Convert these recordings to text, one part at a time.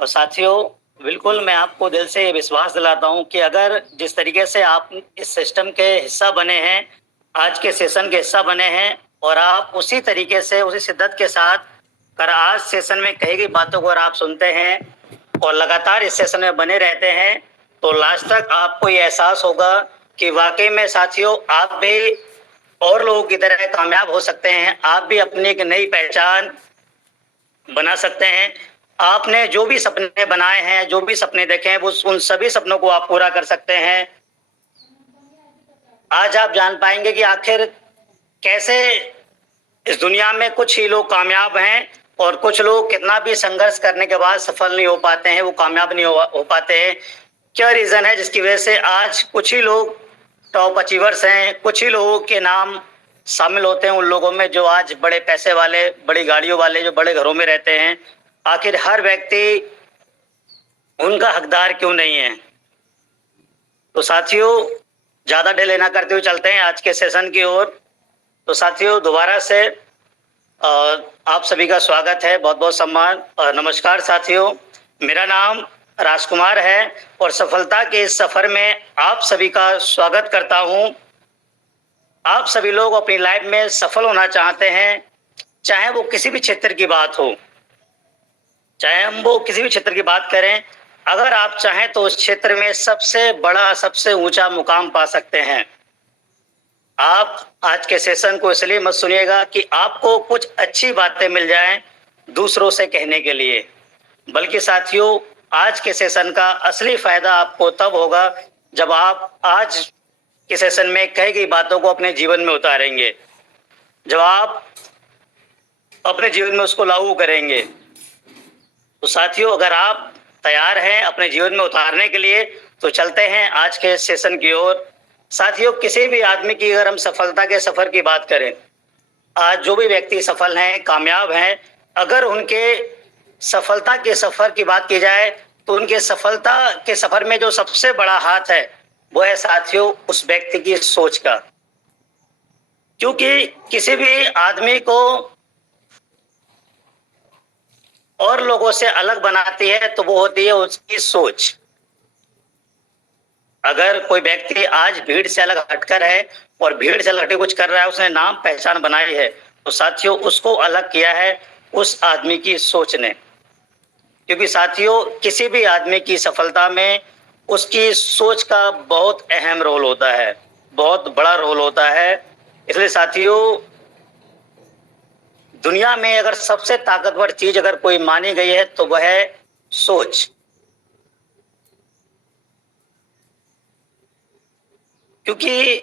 और साथियों, बिल्कुल मैं आपको दिल से ये विश्वास दिलाता हूँ कि अगर जिस तरीके से आप इस सिस्टम के हिस्सा बने हैं, आज के सेशन के हिस्सा बने हैं और आप उसी तरीके से, उसी शिद्दत के साथ अगर आज सेशन में कही गई बातों को अगर आप सुनते हैं और लगातार इस सेशन में बने रहते हैं, तो लास्ट तक आपको ये एहसास होगा कि वाक़ई में साथियों आप भी और लोगों की तरह कामयाब हो सकते हैं। आप भी अपनी एक नई पहचान बना सकते हैं। आपने जो भी सपने बनाए हैं, जो भी सपने देखे हैं, वो उन सभी सपनों को आप पूरा कर सकते हैं। आज आप जान पाएँगे कि आखिर कैसे इस दुनिया में कुछ ही लोग कामयाब हैं और कुछ लोग कितना भी संघर्ष करने के बाद सफल नहीं हो पाते हैं, वो कामयाब नहीं हो पाते हैं। क्या रीज़न है जिसकी वजह से आज कुछ ही लोग टॉप अचीवर्स हैं, कुछ ही लोगों के नाम शामिल होते हैं उन लोगों में जो आज बड़े पैसे वाले, बड़ी गाड़ियों वाले, जो बड़े घरों में रहते हैं। आखिर हर व्यक्ति उनका हकदार क्यों नहीं है? तो साथियों, ज़्यादा डिले ना करते हुए चलते हैं आज के सेशन की ओर। तो साथियों, दोबारा से आप सभी का स्वागत है, बहुत-बहुत सम्मान। नमस्कार साथियों, मेरा नाम राजकुमार है और सफलता के इस सफ़र में आप सभी का स्वागत करता हूँ। आप सभी लोग अपनी लाइफ में सफल होना चाहते हैं, चाहे वो किसी भी क्षेत्र की बात हो, चाहे हम वो किसी भी क्षेत्र की बात करें, अगर आप चाहें तो उस क्षेत्र में सबसे बड़ा, सबसे ऊँचा मुकाम पा सकते हैं। आप आज के सेशन को इसलिए मत सुनिएगा कि आपको कुछ अच्छी बातें मिल जाएँ दूसरों से कहने के लिए, बल्कि साथियों आज के सेशन का असली फ़ायदा आपको तब होगा जब आप आज के सेशन में कही गई बातों को अपने जीवन में उतारेंगे। जब आप अपने जीवन में उसको लागू करेंगे। तो साथियों, अगर आप तैयार हैं अपने जीवन में उतारने के लिए, तो चलते हैं आज के सेशन की ओर। साथियों, किसी भी आदमी की अगर हम सफलता के सफ़र की बात करें, आज जो भी व्यक्ति सफल हैं, कामयाब हैं, अगर उनके सफलता के सफ़र की बात की जाए, तो उनके सफलता के सफ़र में जो सबसे बड़ा हाथ है, वो है साथियों उस व्यक्ति की सोच का। क्योंकि किसी भी आदमी को और लोगों से अलग बनाती है, तो वो होती है उसकी सोच। अगर कोई व्यक्ति आज भीड़ से अलग हटकर है और भीड़ से अलग हट के कुछ कर रहा है, उसने नाम पहचान बनाई है, तो साथियों उसको अलग किया है उस आदमी की सोच ने। क्योंकि साथियों किसी भी आदमी की सफलता में उसकी सोच का बहुत अहम रोल होता है, बहुत बड़ा रोल होता है। इसलिए साथियों, दुनिया में अगर सबसे ताकतवर चीज़ अगर कोई मानी गई है, तो वह है सोच। क्योंकि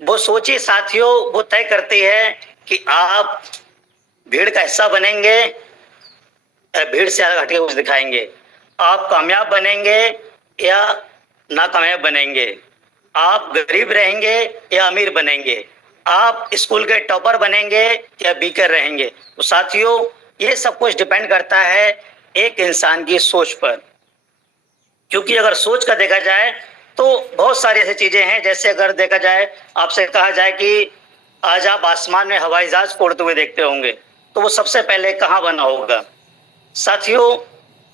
वो सोच ही साथियों वो तय करती है कि आप भीड़ का हिस्सा बनेंगे या भीड़ से अलग हट के कुछ दिखाएँगे। आप कामयाब बनेंगे या नाकामयाब बनेंगे। आप गरीब रहेंगे या अमीर बनेंगे। आप स्कूल के टॉपर बनेंगे या बीकर रहेंगे। तो साथियों, ये सब कुछ डिपेंड करता है एक इंसान की सोच पर। क्योंकि अगर सोच का देखा जाए, तो बहुत सारी ऐसी चीज़ें हैं, जैसे अगर देखा जाए, आपसे कहा जाए कि आज आप आसमान में हवाई जहाज़ को उड़ते हुए देखते होंगे, तो वो सबसे पहले कहाँ बना होगा? साथियों,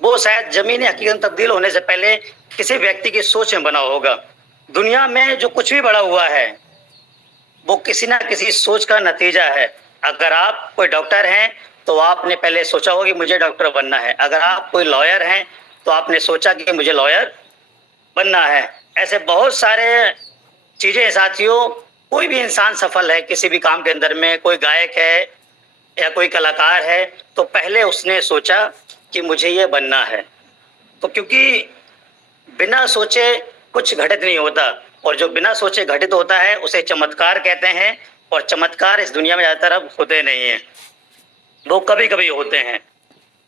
वो शायद ज़मीनी हकीकत में तब्दील होने से पहले किसी व्यक्ति की सोच में बना होगा। दुनिया में जो कुछ भी बड़ा हुआ है, वो किसी न किसी सोच का नतीजा है। अगर आप कोई डॉक्टर हैं, तो आपने पहले सोचा होगा कि मुझे डॉक्टर बनना है। अगर आप कोई लॉयर हैं, तो आपने सोचा कि मुझे लॉयर बनना है। ऐसे बहुत सारे चीज़ें हैं साथियों। कोई भी इंसान सफल है किसी भी काम के अंदर में, कोई गायक है या कोई कलाकार है, तो पहले उसने सोचा कि मुझे ये बनना है। तो क्योंकि बिना सोचे कुछ घटित नहीं होता और जो बिना सोचे घटित होता है, उसे चमत्कार कहते हैं और चमत्कार इस दुनिया में ज़्यादातर अब होते नहीं हैं। वो कभी-कभी होते हैं।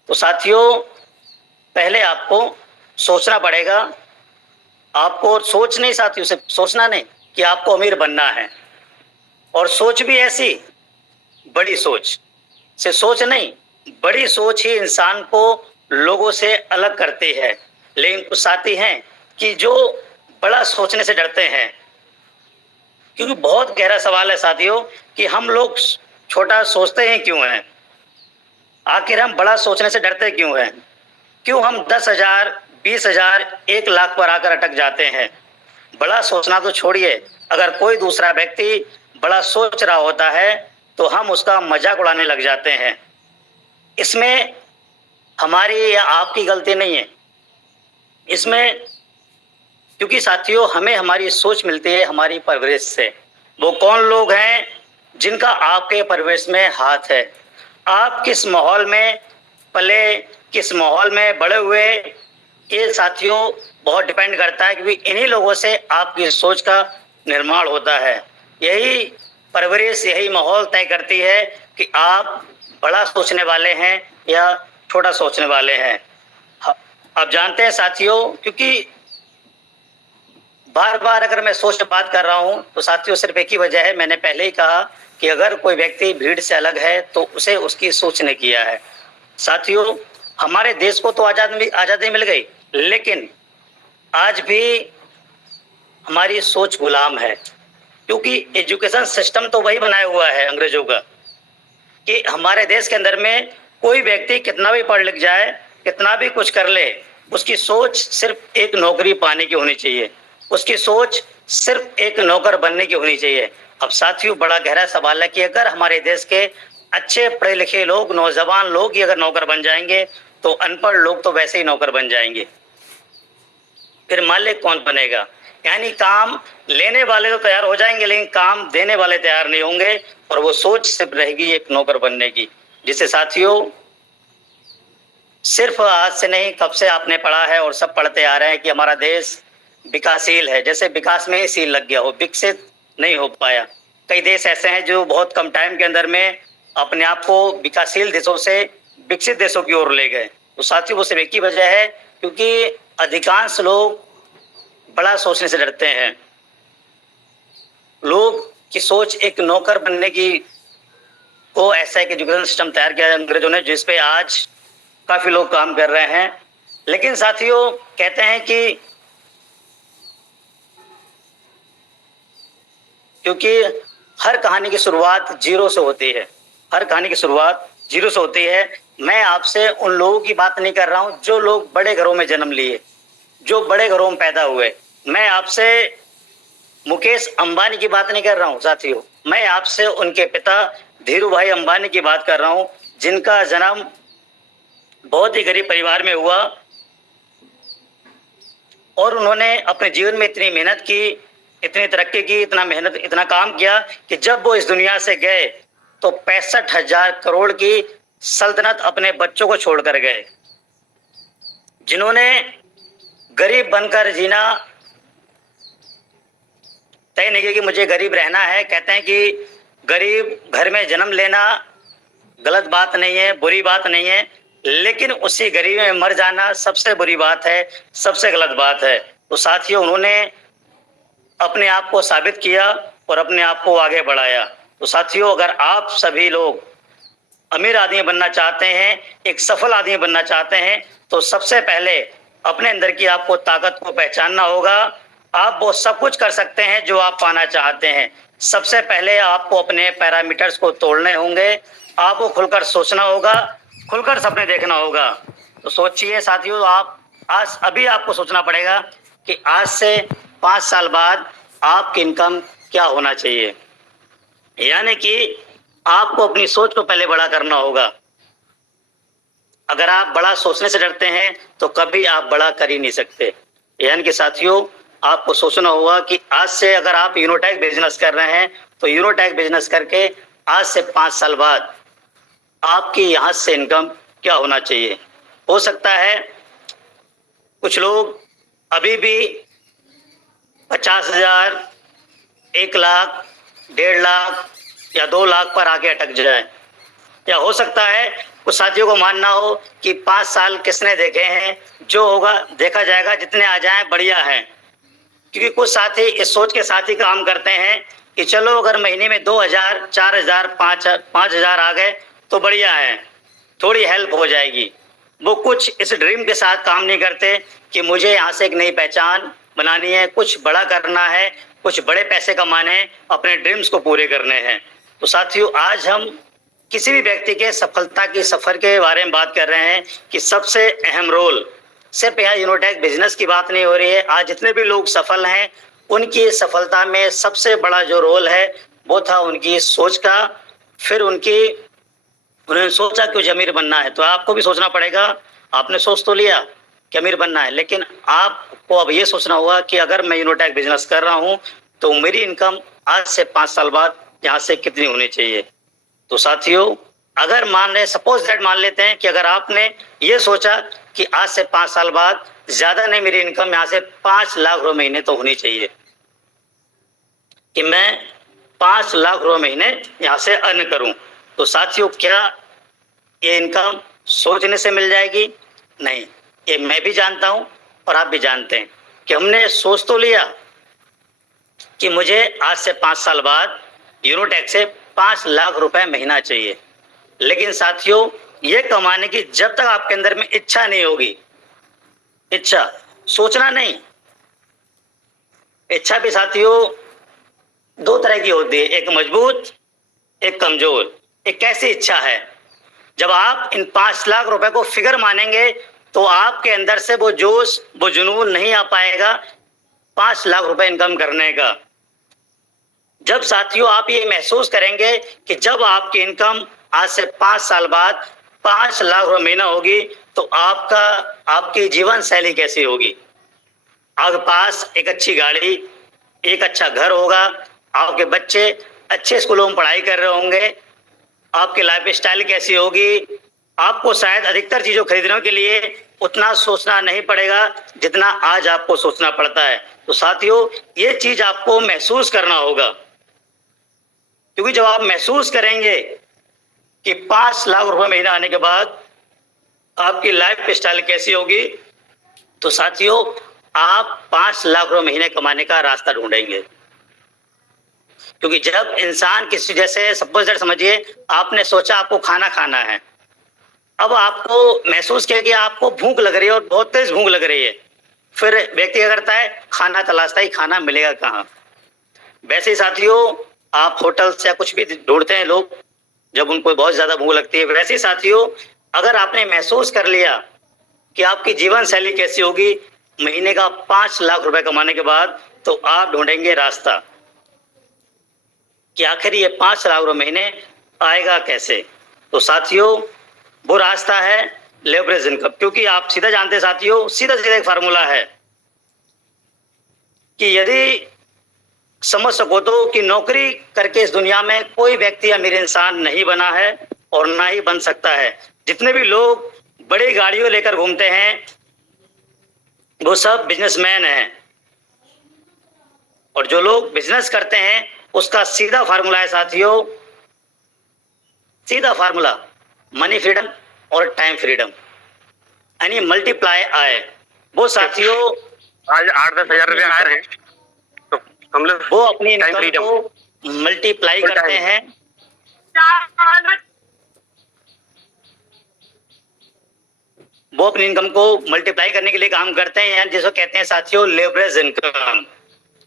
तो साथियों, पहले आपको सोचना पड़ेगा। आपको सोच नहीं साथियों, सिर्फ सोचना नहीं कि आपको अमीर बनना है और सोच भी ऐसी बड़ी सोच। सिर्फ सोच नहीं, बड़ी सोच ही इंसान को लोगों से अलग करती है। लेकिन कुछ साथी हैं कि जो बड़ा सोचने से डरते हैं। क्योंकि बहुत गहरा सवाल है साथियों कि हम लोग छोटा सोचते हैं क्यों हैं? आखिर हम बड़ा सोचने से डरते क्यों हैं? क्यों हम 10,000, 20,000, 1 लाख पर आकर अटक जाते हैं? बड़ा सोचना तो छोड़िए, अगर कोई दूसरा व्यक्ति बड़ा सोच रहा होता है तो हम उसका मजाक उड़ाने लग जाते हैं। इसमें हमारी या आपकी गलती नहीं है। इसमें क्योंकि साथियों हमें हमारी सोच मिलती है हमारी परवरिश से। वो कौन लोग हैं जिनका आपके परवरिश में हाथ है? आप किस माहौल में पले, किस माहौल में बड़े हुए, ये साथियों बहुत डिपेंड करता है, क्योंकि इन्हीं लोगों से आपकी सोच का निर्माण होता है। यही परवरिश, यही माहौल तय करती है कि आप बड़ा सोचने वाले हैं या छोटा सोचने वाले हैं। आप जानते हैं साथियों, क्योंकि बार बार अगर मैं सोच बात कर रहा हूं तो साथियों सिर्फ एक ही वजह है, मैंने पहले ही कहा कि अगर कोई व्यक्ति भीड़ से अलग है तो उसे उसकी सोच ने किया है। साथियों हमारे देश को तो आजादी मिल गई, लेकिन आज भी हमारी सोच गुलाम है, क्योंकि एजुकेशन सिस्टम तो वही बनाया हुआ है अंग्रेजों का कि हमारे देश के अंदर में कोई व्यक्ति कितना भी पढ़ लिख जाए, कितना भी कुछ कर ले, उसकी सोच सिर्फ एक नौकरी पाने की होनी चाहिए, उसकी सोच सिर्फ एक नौकर बनने की होनी चाहिए। अब साथियों बड़ा गहरा सवाल है कि अगर हमारे देश के अच्छे पढ़े लिखे लोग, नौजवान लोग ही अगर नौकर बन जाएंगे तो अनपढ़ लोग तो वैसे ही नौकर बन जाएंगे, फिर मालिक कौन बनेगा? यानी काम लेने वाले तो तैयार हो जाएंगे लेकिन काम देने वाले तैयार नहीं होंगे, और वो सोच सिर्फ रहेगी एक नौकर बनने की, जिसे साथियों सिर्फ आज से नहीं कब से आपने पढ़ा है और सब पढ़ते आ रहे हैं कि हमारा देश विकासशील है, जैसे विकास में ही सील लग गया हो, विकसित नहीं हो पाया। कई देश ऐसे हैं जो बहुत कम टाइम के अंदर में अपने आप को विकासशील देशों से विकसित देशों की ओर ले गए। तो साथियों वो सिर्फ एक ही वजह है, क्योंकि अधिकांश लोग बड़ा सोचने से डरते हैं। लोग की सोच एक नौकर बनने की को ऐसा एक एजुकेशन सिस्टम तैयार किया अंग्रेजों ने, जिसपे आज काफी लोग काम कर रहे हैं। लेकिन साथियों कहते हैं कि क्योंकि हर कहानी की शुरुआत जीरो से होती है, हर कहानी की शुरुआत जीरो से होती है। मैं आपसे उन लोगों की बात नहीं कर रहा हूं जो लोग बड़े घरों में जन्म लिए, जो बड़े घरों में पैदा हुए। मैं आपसे मुकेश अंबानी की बात नहीं कर रहा हूं साथियों, मैं आपसे उनके पिता धीरू भाई अंबानी की बात कर रहा हूं, जिनका जन्म बहुत ही गरीब परिवार में हुआ और उन्होंने अपने जीवन में इतनी मेहनत की, इतनी तरक्की की, इतना मेहनत, इतना काम किया कि जब वो इस दुनिया से गए तो 65,000 करोड़ की सल्तनत अपने बच्चों को छोड़कर गए। जिन्होंने गरीब बनकर जीना तय नहीं किया कि मुझे गरीब रहना है। कहते हैं कि गरीब घर में जन्म लेना गलत बात नहीं है, बुरी बात नहीं है, लेकिन उसी गरीबी में मर जाना सबसे बुरी बात है, सबसे गलत बात है। तो साथियों उन्होंने अपने आप को साबित किया और अपने आप को आगे बढ़ाया। तो साथियों अगर आप सभी लोग अमीर आदमी बनना चाहते हैं, एक सफल आदमी बनना चाहते हैं, तो सबसे पहले अपने अंदर की आपको ताकत को पहचानना होगा। आप वो सब कुछ कर सकते हैं जो आप पाना चाहते हैं। सबसे पहले आपको अपने पैरामीटर्स को तोड़ने होंगे, आपको खुलकर सोचना होगा, खुलकर सपने देखना होगा। तो सोचिए साथियों, आप आज अभी आपको सोचना पड़ेगा कि आज से 5 साल बाद आपकी इनकम क्या होना चाहिए। यानी कि आपको अपनी सोच को पहले बड़ा करना होगा। अगर आप बड़ा सोचने से डरते हैं तो कभी आप बड़ा कर ही नहीं सकते। यानी कि साथियों आपको सोचना होगा कि आज से अगर आप यूनोटेक बिजनेस कर रहे हैं तो यूनोटेक बिजनेस करके आज से 5 साल बाद आपकी यहाँ से इनकम क्या होना चाहिए। हो सकता है कुछ लोग अभी भी 50,000, 1 लाख, 1.5 लाख या 2 लाख पर आके अटक जाए, या हो सकता है कुछ साथियों को मानना हो कि 5 साल किसने देखे हैं, जो होगा देखा जाएगा, जितने आ जाए बढ़िया है। क्योंकि कुछ साथी इस सोच के साथ ही काम करते हैं कि चलो अगर महीने में 2,000, 4,000, 5,000 आ गए तो बढ़िया है, थोड़ी हेल्प हो जाएगी। वो कुछ इस ड्रीम के साथ काम नहीं करते कि मुझे यहाँ से एक नई पहचान बनानी है, कुछ बड़ा करना है, कुछ बड़े पैसे कमाने हैं, अपने ड्रीम्स को पूरे करने हैं। तो साथियों आज हम किसी भी व्यक्ति के सफलता की सफर के बारे में बात कर रहे हैं कि सबसे अहम रोल, सिर्फ यहाँ यूनिटेक बिजनेस की बात नहीं हो रही है। आज जितने भी लोग सफल हैं, उनकी सफलता में सबसे बड़ा जो रोल है वो था उनकी सोच का। फिर उन्होंने सोचा कि मुझे अमीर बनना है, तो आपको भी सोचना पड़ेगा। आपने सोच तो लिया कि अमीर बनना है, लेकिन आपको अब ये सोचना होगा कि अगर मैं यूनिटेक बिजनेस कर रहा हूं तो मेरी इनकम आज से 5 साल बाद यहाँ से कितनी होनी चाहिए। तो साथियों, अगर सपोज दैट मान लेते हैं कि अगर आपने ये सोचा कि आज से 5 साल बाद ज्यादा नहीं, मेरी इनकम यहाँ से 5 लाख रुपए महीने तो होनी चाहिए, कि मैं 5 लाख रुपए महीने यहाँ से अर्न करूं। तो साथियों, क्या ये इनकम सोचने से मिल जाएगी? नहीं, ये मैं भी जानता हूं और आप भी जानते हैं कि हमने सोच तो लिया कि मुझे आज से 5 साल बाद यूनिटेक से 5 लाख रुपए महीना चाहिए, लेकिन साथियों, ये कमाने की जब तक आपके अंदर में इच्छा नहीं होगी, इच्छा, सोचना नहीं, इच्छा भी साथियों 2 तरह की होती है, एक मजबूत, एक कमजोर। एक कैसी इच्छा है? जब आप इन 5 लाख रुपए को फिगर मानेंगे तो आपके अंदर से वो जोश, वो जुनून नहीं आ पाएगा 5 लाख रुपए इनकम करने का। जब साथियों आप ये महसूस करेंगे कि जब आपकी इनकम आज से 5 साल बाद 5 लाख रुपए महीना होगी, तो आपकी जीवन शैली कैसी होगी? आपके पास एक अच्छी गाड़ी, एक अच्छा घर होगा, आपके बच्चे अच्छे स्कूलों में पढ़ाई कर रहे होंगे, आपकी लाइफ स्टाइल कैसी होगी? आपको शायद अधिकतर चीजों खरीदने के लिए उतना सोचना नहीं पड़ेगा जितना आज आपको सोचना पड़ता है। तो साथियों, ये चीज आपको महसूस करना होगा, क्योंकि जब आप महसूस करेंगे कि 5 लाख रुपए महीना आने के बाद आपकी लाइफ स्टाइल कैसी होगी, तो साथियों आप 5 लाख रुपए महीने कमाने का रास्ता ढूंढेंगे। क्योंकि जब इंसान किसी, जैसे सपोज दैट समझिए आपने सोचा आपको खाना खाना है, अब आपको महसूस किया कि आपको भूख लग रही है और बहुत तेज भूख लग रही है, फिर व्यक्ति क्या करता है? खाना तलाशता है, खाना मिलेगा कहाँ। वैसे ही साथियों आप होटल से या कुछ भी ढूंढते हैं लोग जब उनको बहुत ज्यादा भूख लगती है। वैसे ही साथियों, अगर आपने महसूस कर लिया कि आपकी जीवन शैली कैसी होगी महीने का 5 लाख रुपए कमाने के बाद, तो आप ढूंढेंगे रास्ता कि आखिर ये 5 लाख रुपए महीने आएगा कैसे। तो साथियों, वो रास्ता है लेवरेज इनकम। क्योंकि आप सीधा जानते हैं साथियों, सीधा एक फार्मूला है कि यदि समझ सको तो कि नौकरी करके इस दुनिया में कोई व्यक्ति अमीर इंसान नहीं बना है और ना ही बन सकता है। जितने भी लोग बड़ी गाड़ियों लेकर घूमते हैं वो सब बिजनेसमैन हैं, और जो लोग बिजनेस करते हैं उसका सीधा फार्मूला है साथियों, सीधा फार्मूला, मनी फ्रीडम और टाइम फ्रीडम, यानी मल्टीप्लाई आए। वो साथियों आज 8-10 हजार रुपये आ रहे हैं, तो हम लोग वो अपनी इनकम को मल्टीप्लाई करते हैं। वो अपनी इनकम को मल्टीप्लाई करने के लिए काम करते हैं, यानी जिसको कहते हैं साथियों लेवरेज इनकम।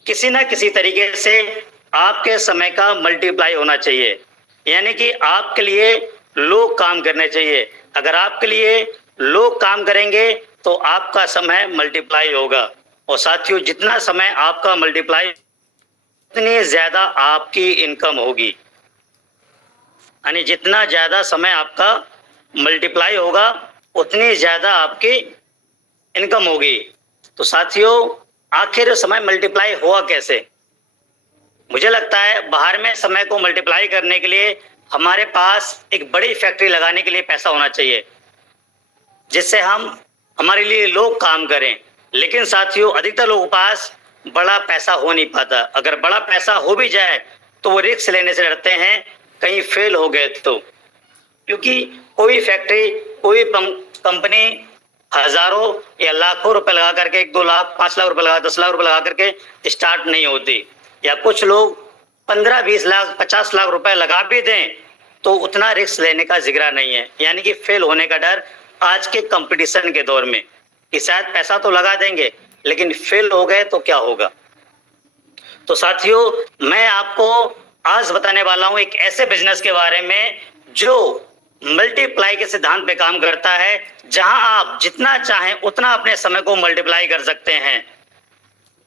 किसी ना किसी तरीके से आपके समय का मल्टीप्लाई होना चाहिए, यानी कि आपके लिए लोग काम करने चाहिए। अगर आपके लिए लोग काम करेंगे तो आपका समय मल्टीप्लाई होगा, और साथियों जितना समय आपका मल्टीप्लाई, उतनी ज्यादा आपकी इनकम होगी। यानी जितना ज्यादा समय आपका मल्टीप्लाई होगा उतनी ज्यादा आपकी इनकम होगी। तो साथियों आखिर समय मल्टीप्लाई हुआ कैसे? मुझे लगता है बाहर में समय को मल्टीप्लाई करने के लिए हमारे पास एक बड़ी फैक्ट्री लगाने के लिए पैसा होना चाहिए, जिससे हमारे लिए लोग काम करें। लेकिन साथियों अधिकतर लोगों के पास बड़ा पैसा हो नहीं पाता। अगर बड़ा पैसा हो भी जाए तो वो रिस्क लेने से डरते हैं कहीं फेल हो गए तो, क्योंकि कोई फैक्ट्री, कोई कंपनी हजारों या लाखों रुपए लगा करके, 1-2 लाख, 5 लाख रुपए लगा, 10 लाख रुपए लगा करके स्टार्ट नहीं होती। या कुछ लोग 15-20 लाख, 50 लाख रुपए लगा भी दें तो उतना रिस्क लेने का जिगरा नहीं है, यानी कि फेल होने का डर आज के कंपटीशन के दौर में, कि शायद पैसा तो लगा देंगे लेकिन फेल हो गए तो क्या होगा। तो साथियों मैं आपको आज बताने वाला हूं एक ऐसे बिजनेस के बारे में जो मल्टीप्लाई के सिद्धांत पे काम करता है, जहां आप जितना चाहें उतना अपने समय को मल्टीप्लाई कर सकते हैं,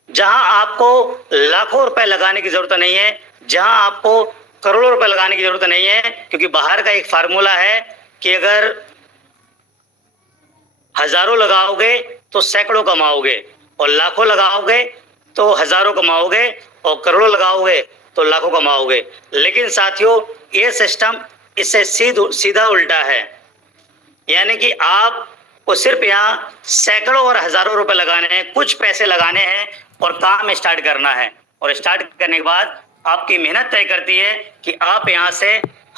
जहां आपको लाखों रुपए लगाने की जरूरत नहीं है, जहां आपको करोड़ों रुपए लगाने की जरूरत नहीं है, क्योंकि बाहर का एक फार्मूला है कि अगर हजारों लगाओगे तो सैकड़ों कमाओगे, और लाखों लगाओगे तो हजारों कमाओगे, और करोड़ों लगाओगे तो लाखों कमाओगे। लेकिन साथियों, ये सिस्टम इससे सीधा उल्टा है। यानी कि आपको सिर्फ यहाँ सैकड़ों और हजारों रुपए लगाने हैं, कुछ पैसे लगाने हैं और काम स्टार्ट करना है। और स्टार्ट करने के बाद आपकी मेहनत तय करती है कि आप यहाँ से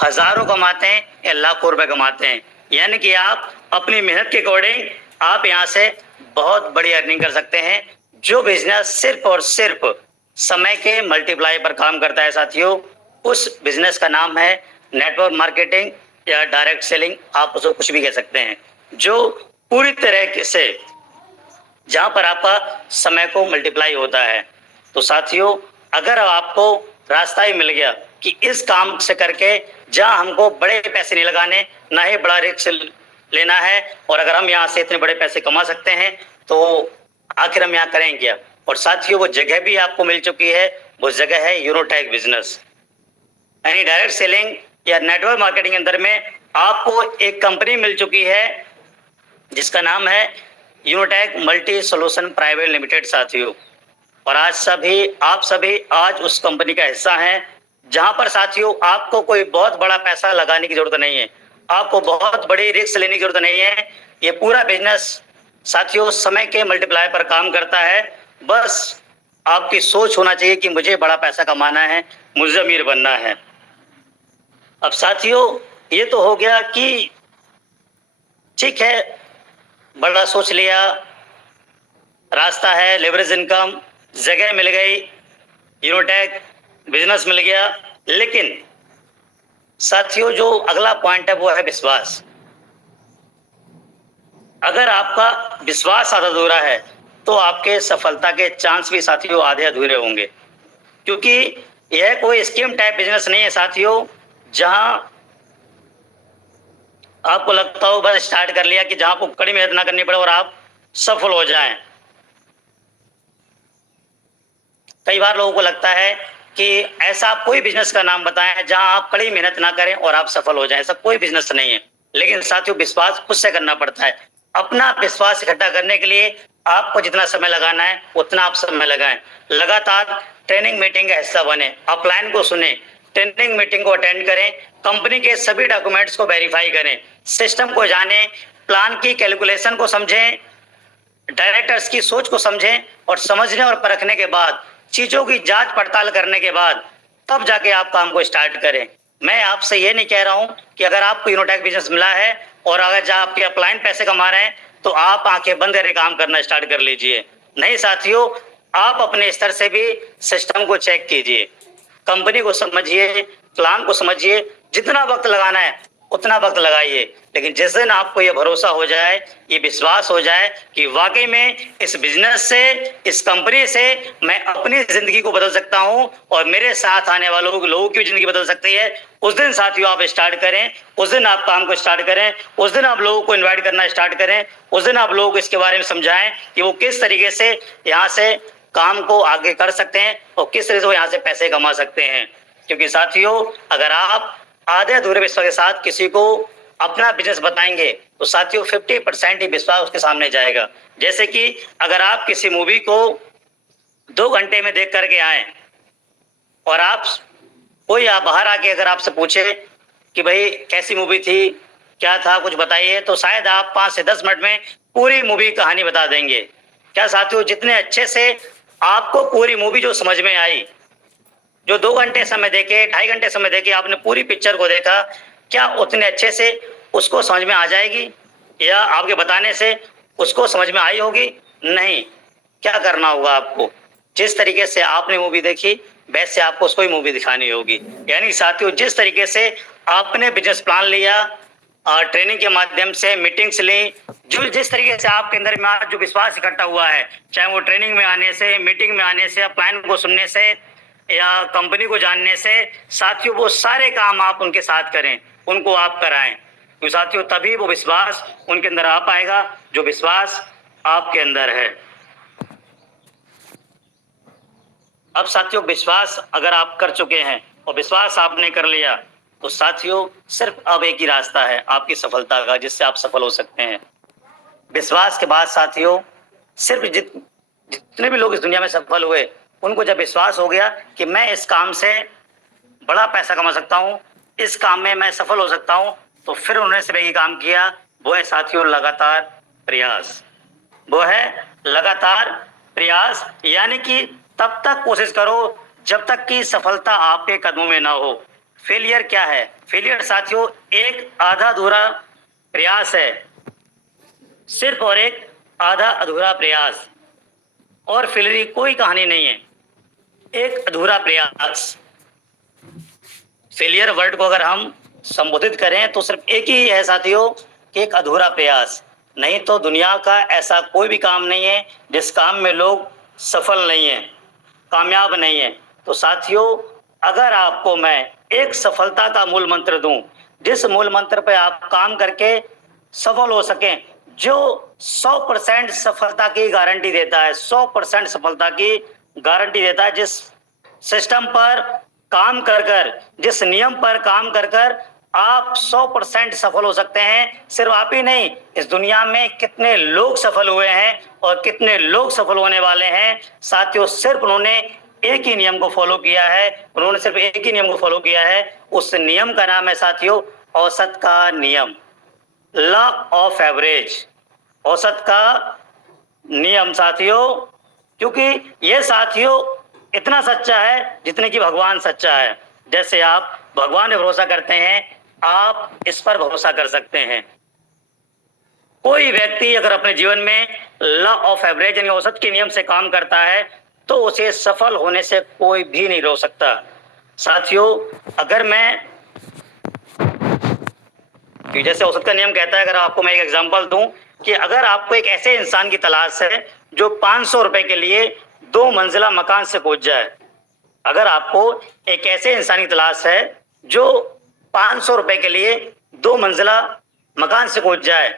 हजारों कमाते हैं या लाखों रुपए कमाते हैं। यानी कि आप अपनी मेहनत के अकॉर्डिंग आप यहाँ से बहुत बड़ी अर्निंग कर सकते हैं। जो बिजनेस सिर्फ और सिर्फ समय के मल्टीप्लाई पर काम करता है साथियों, उस बिजनेस का नाम है नेटवर्क मार्केटिंग या डायरेक्ट सेलिंग, आप उसको कुछ भी कह सकते हैं, जो पूरी तरह से जहां पर आपका समय को मल्टीप्लाई होता है। तो साथियों, अगर आपको रास्ता ही मिल गया कि इस काम से करके जहां हमको बड़े पैसे नहीं लगाने, ना ही बड़ा रिस्क लेना है, और अगर हम यहाँ से इतने बड़े पैसे कमा सकते हैं तो आखिर हम यहाँ करें क्या। और साथियों, वो जगह भी आपको मिल चुकी है, वो जगह है यूरोटैग बिजनेस। यानी डायरेक्ट सेलिंग या नेटवर्क मार्केटिंग के अंदर में आपको एक कंपनी मिल चुकी है जिसका नाम है यूरोटैग मल्टी सॉल्यूशन प्राइवेट लिमिटेड साथियों। और आप सभी आज उस कंपनी का हिस्सा हैं, जहां पर साथियों आपको कोई बहुत बड़ा पैसा लगाने की जरूरत नहीं है, आपको बहुत बड़ी रिस्क लेने की जरूरत नहीं है। ये पूरा बिजनेस साथियों समय के मल्टीप्लाई पर काम करता है। बस आपकी सोच होना चाहिए कि मुझे बड़ा पैसा कमाना है, मुझे अमीर बनना है। अब साथियों, ये तो हो गया कि ठीक है, बड़ा सोच लिया, रास्ता है, लेवरेज इनकम, जगह मिल गई, यूरोटैग बिजनेस मिल गया। लेकिन साथियों, जो अगला पॉइंट है वो है विश्वास। अगर आपका विश्वास आधा अधूरा है तो आपके सफलता के चांस भी साथियों आधे अधूरे होंगे, क्योंकि यह कोई स्कीम टाइप बिजनेस नहीं है साथियों, जहां आपको लगता हो बस स्टार्ट कर लिया कि जहां आपको कड़ी मेहनत ना करनी पड़े और आप सफल हो जाएं। कई बार लोगों को लगता है कि ऐसा आप कोई बिजनेस का नाम बताएं जहां आप कड़ी मेहनत ना करें और आप सफल हो जाएं। ऐसा कोई बिजनेस नहीं है। लेकिन साथियों, विश्वास खुद से करना पड़ता है। अपना विश्वास इकट्ठा करने के लिए आपको जितना समय लगाना है उतना आप समय लगाएं। लगातार ट्रेनिंग मीटिंग का हिस्सा बने, अपलाइन को सुने, ट्रेनिंग मीटिंग को अटेंड करें, कंपनी के सभी डॉक्यूमेंट्स को वेरीफाई करें, सिस्टम को जानें, प्लान की कैलकुलेशन को समझें, डायरेक्टर्स की सोच को समझें, और समझने और परखने के बाद, चीजों की जांच पड़ताल करने के बाद तब जाके आप काम को स्टार्ट करें। मैं आपसे ये नहीं कह रहा हूं कि अगर आपको यूरोटैग बिजनेस मिला है और अगर जहां आपके अपलाइन पैसे कमा रहे हैं तो आप आंखें बंद करके काम करना स्टार्ट कर लीजिए। नहीं साथियों, आप अपने स्तर से भी सिस्टम को चेक कीजिए, कंपनी को समझिए, प्लान को समझिए, जितना वक्त लगाना है उतना वक्त लगाइए। लेकिन जिस दिन आपको ये भरोसा हो जाए, ये विश्वास हो जाए कि वाकई में इस बिजनेस से, इस कंपनी से मैं अपनी जिंदगी को बदल सकता हूं और मेरे साथ आने वालों लोगों की जिंदगी बदल सकती है, उस दिन साथियों आप स्टार्ट करें, उस दिन आप काम को स्टार्ट करें, उस दिन आप लोगों को इन्वाइट करना स्टार्ट करें, उस दिन आप लोगों को इसके बारे में समझाएं कि वो किस तरीके से यहाँ से काम को आगे कर सकते हैं और किस तरह से वो यहाँ से पैसे कमा सकते हैं। क्योंकि साथियों, अगर आप आधे अधूरे विश्वास के साथ किसी को अपना बिजनेस बताएंगे तो साथियों 50% ही विश्वास उसके सामने जाएगा। जैसे कि अगर आप किसी मूवी को 2 घंटे में देख करके आए और कोई आप बाहर आके अगर आपसे पूछे कि भाई कैसी मूवी थी, क्या था, कुछ बताइए, तो शायद आप 5 से 10 मिनट में पूरी मूवी कहानी बता देंगे। क्या साथियों, जितने अच्छे से आपको पूरी मूवी जो समझ में आई, जो 2 घंटे समय देके, 2.5 घंटे समय देके आपने पूरी पिक्चर को देखा, क्या उतने अच्छे से उसको समझ में आ जाएगी या आपके बताने से उसको समझ में आई होगी? नहीं। क्या करना होगा आपको, जिस तरीके से आपने मूवी देखी वैसे आपको उसको ही मूवी दिखानी होगी। यानी साथियों, जिस तरीके से आपने बिजनेस प्लान लिया और ट्रेनिंग के माध्यम से मीटिंग्स ली, जो जिस तरीके से आपके अंदर में आज जो विश्वास इकट्ठा हुआ है, चाहे वो ट्रेनिंग में आने से, मीटिंग में आने से, प्लान को सुनने से या कंपनी को जानने से, साथियों वो सारे काम आप उनके साथ करें। उनको आप कराएं। तो साथियों तभी वो विश्वास उनके अंदर आ पाएगा जो विश्वास आपके अंदर है। अब साथियों विश्वास अगर आप कर चुके हैं और विश्वास आपने कर लिया तो साथियों सिर्फ अब एक ही रास्ता है आपकी सफलता का, जिससे आप सफल हो सकते हैं। विश्वास के बाद साथियों सिर्फ जितने भी लोग इस दुनिया में सफल हुए, उनको जब विश्वास हो गया कि मैं इस काम से बड़ा पैसा कमा सकता हूँ, इस काम में मैं सफल हो सकता हूँ, तो फिर उन्होंने सिर्फ एक ही काम किया, वो है साथियों लगातार प्रयास। वो है लगातार प्रयास, यानी कि तब तक कोशिश करो जब तक कि सफलता आपके कदमों में ना हो। फेलियर क्या है? फेलियर साथियों एक आधा अधूरा प्रयास है, सिर्फ और एक आधा अधूरा प्रयास, और फेलियर की कोई कहानी नहीं है, एक अधूरा प्रयास। फेलियर वर्ड को अगर हम संबोधित करें तो सिर्फ एक ही है साथियों कि एक अधूरा प्रयास। नहीं तो दुनिया का ऐसा कोई भी काम नहीं है जिस काम में लोग सफल नहीं है, कामयाब नहीं है। तो साथियों अगर आपको मैं एक सफलता का मूल मंत्र दूं, जिस मूल मंत्र पे आप काम करके सफल हो सकें, जो 100% सफलता की गारंटी देता है, 100% सफलता की गारंटी देता है, जिस सिस्टम पर काम कर कर, जिस नियम पर काम कर कर आप 100% सफल हो सकते हैं। सिर्फ आप ही नहीं, इस दुनिया में कितने लोग सफल हुए हैं और कितने लोग सफल होने वाले हैं साथियों, सिर्फ उन्होंने एक ही नियम को फॉलो किया है, उन्होंने सिर्फ एक ही नियम को फॉलो किया है। उस नियम का नाम है साथियों औसत का नियम, लॉ ऑफ एवरेज, औसत का नियम साथियों। क्योंकि यह साथियों इतना सच्चा है जितने कि भगवान सच्चा है। जैसे आप भगवान पे भरोसा करते हैं, आप इस पर भरोसा कर सकते हैं। कोई व्यक्ति अगर अपने जीवन में लॉ ऑफ एवरेज यानी औसत के नियम से काम करता है तो उसे सफल होने से कोई भी नहीं रोक सकता। साथियों अगर मैं जैसे औसत का नियम कहता है, अगर आपको मैं एक एग्जांपल दूं कि अगर आपको एक ऐसे इंसान की तलाश है जो 500 रुपए के लिए 2 मंजिला मकान से कूद जाए, अगर आपको एक ऐसे इंसान की तलाश है जो 500 रुपए के लिए 2 मंजिला मकान से कूद जाए,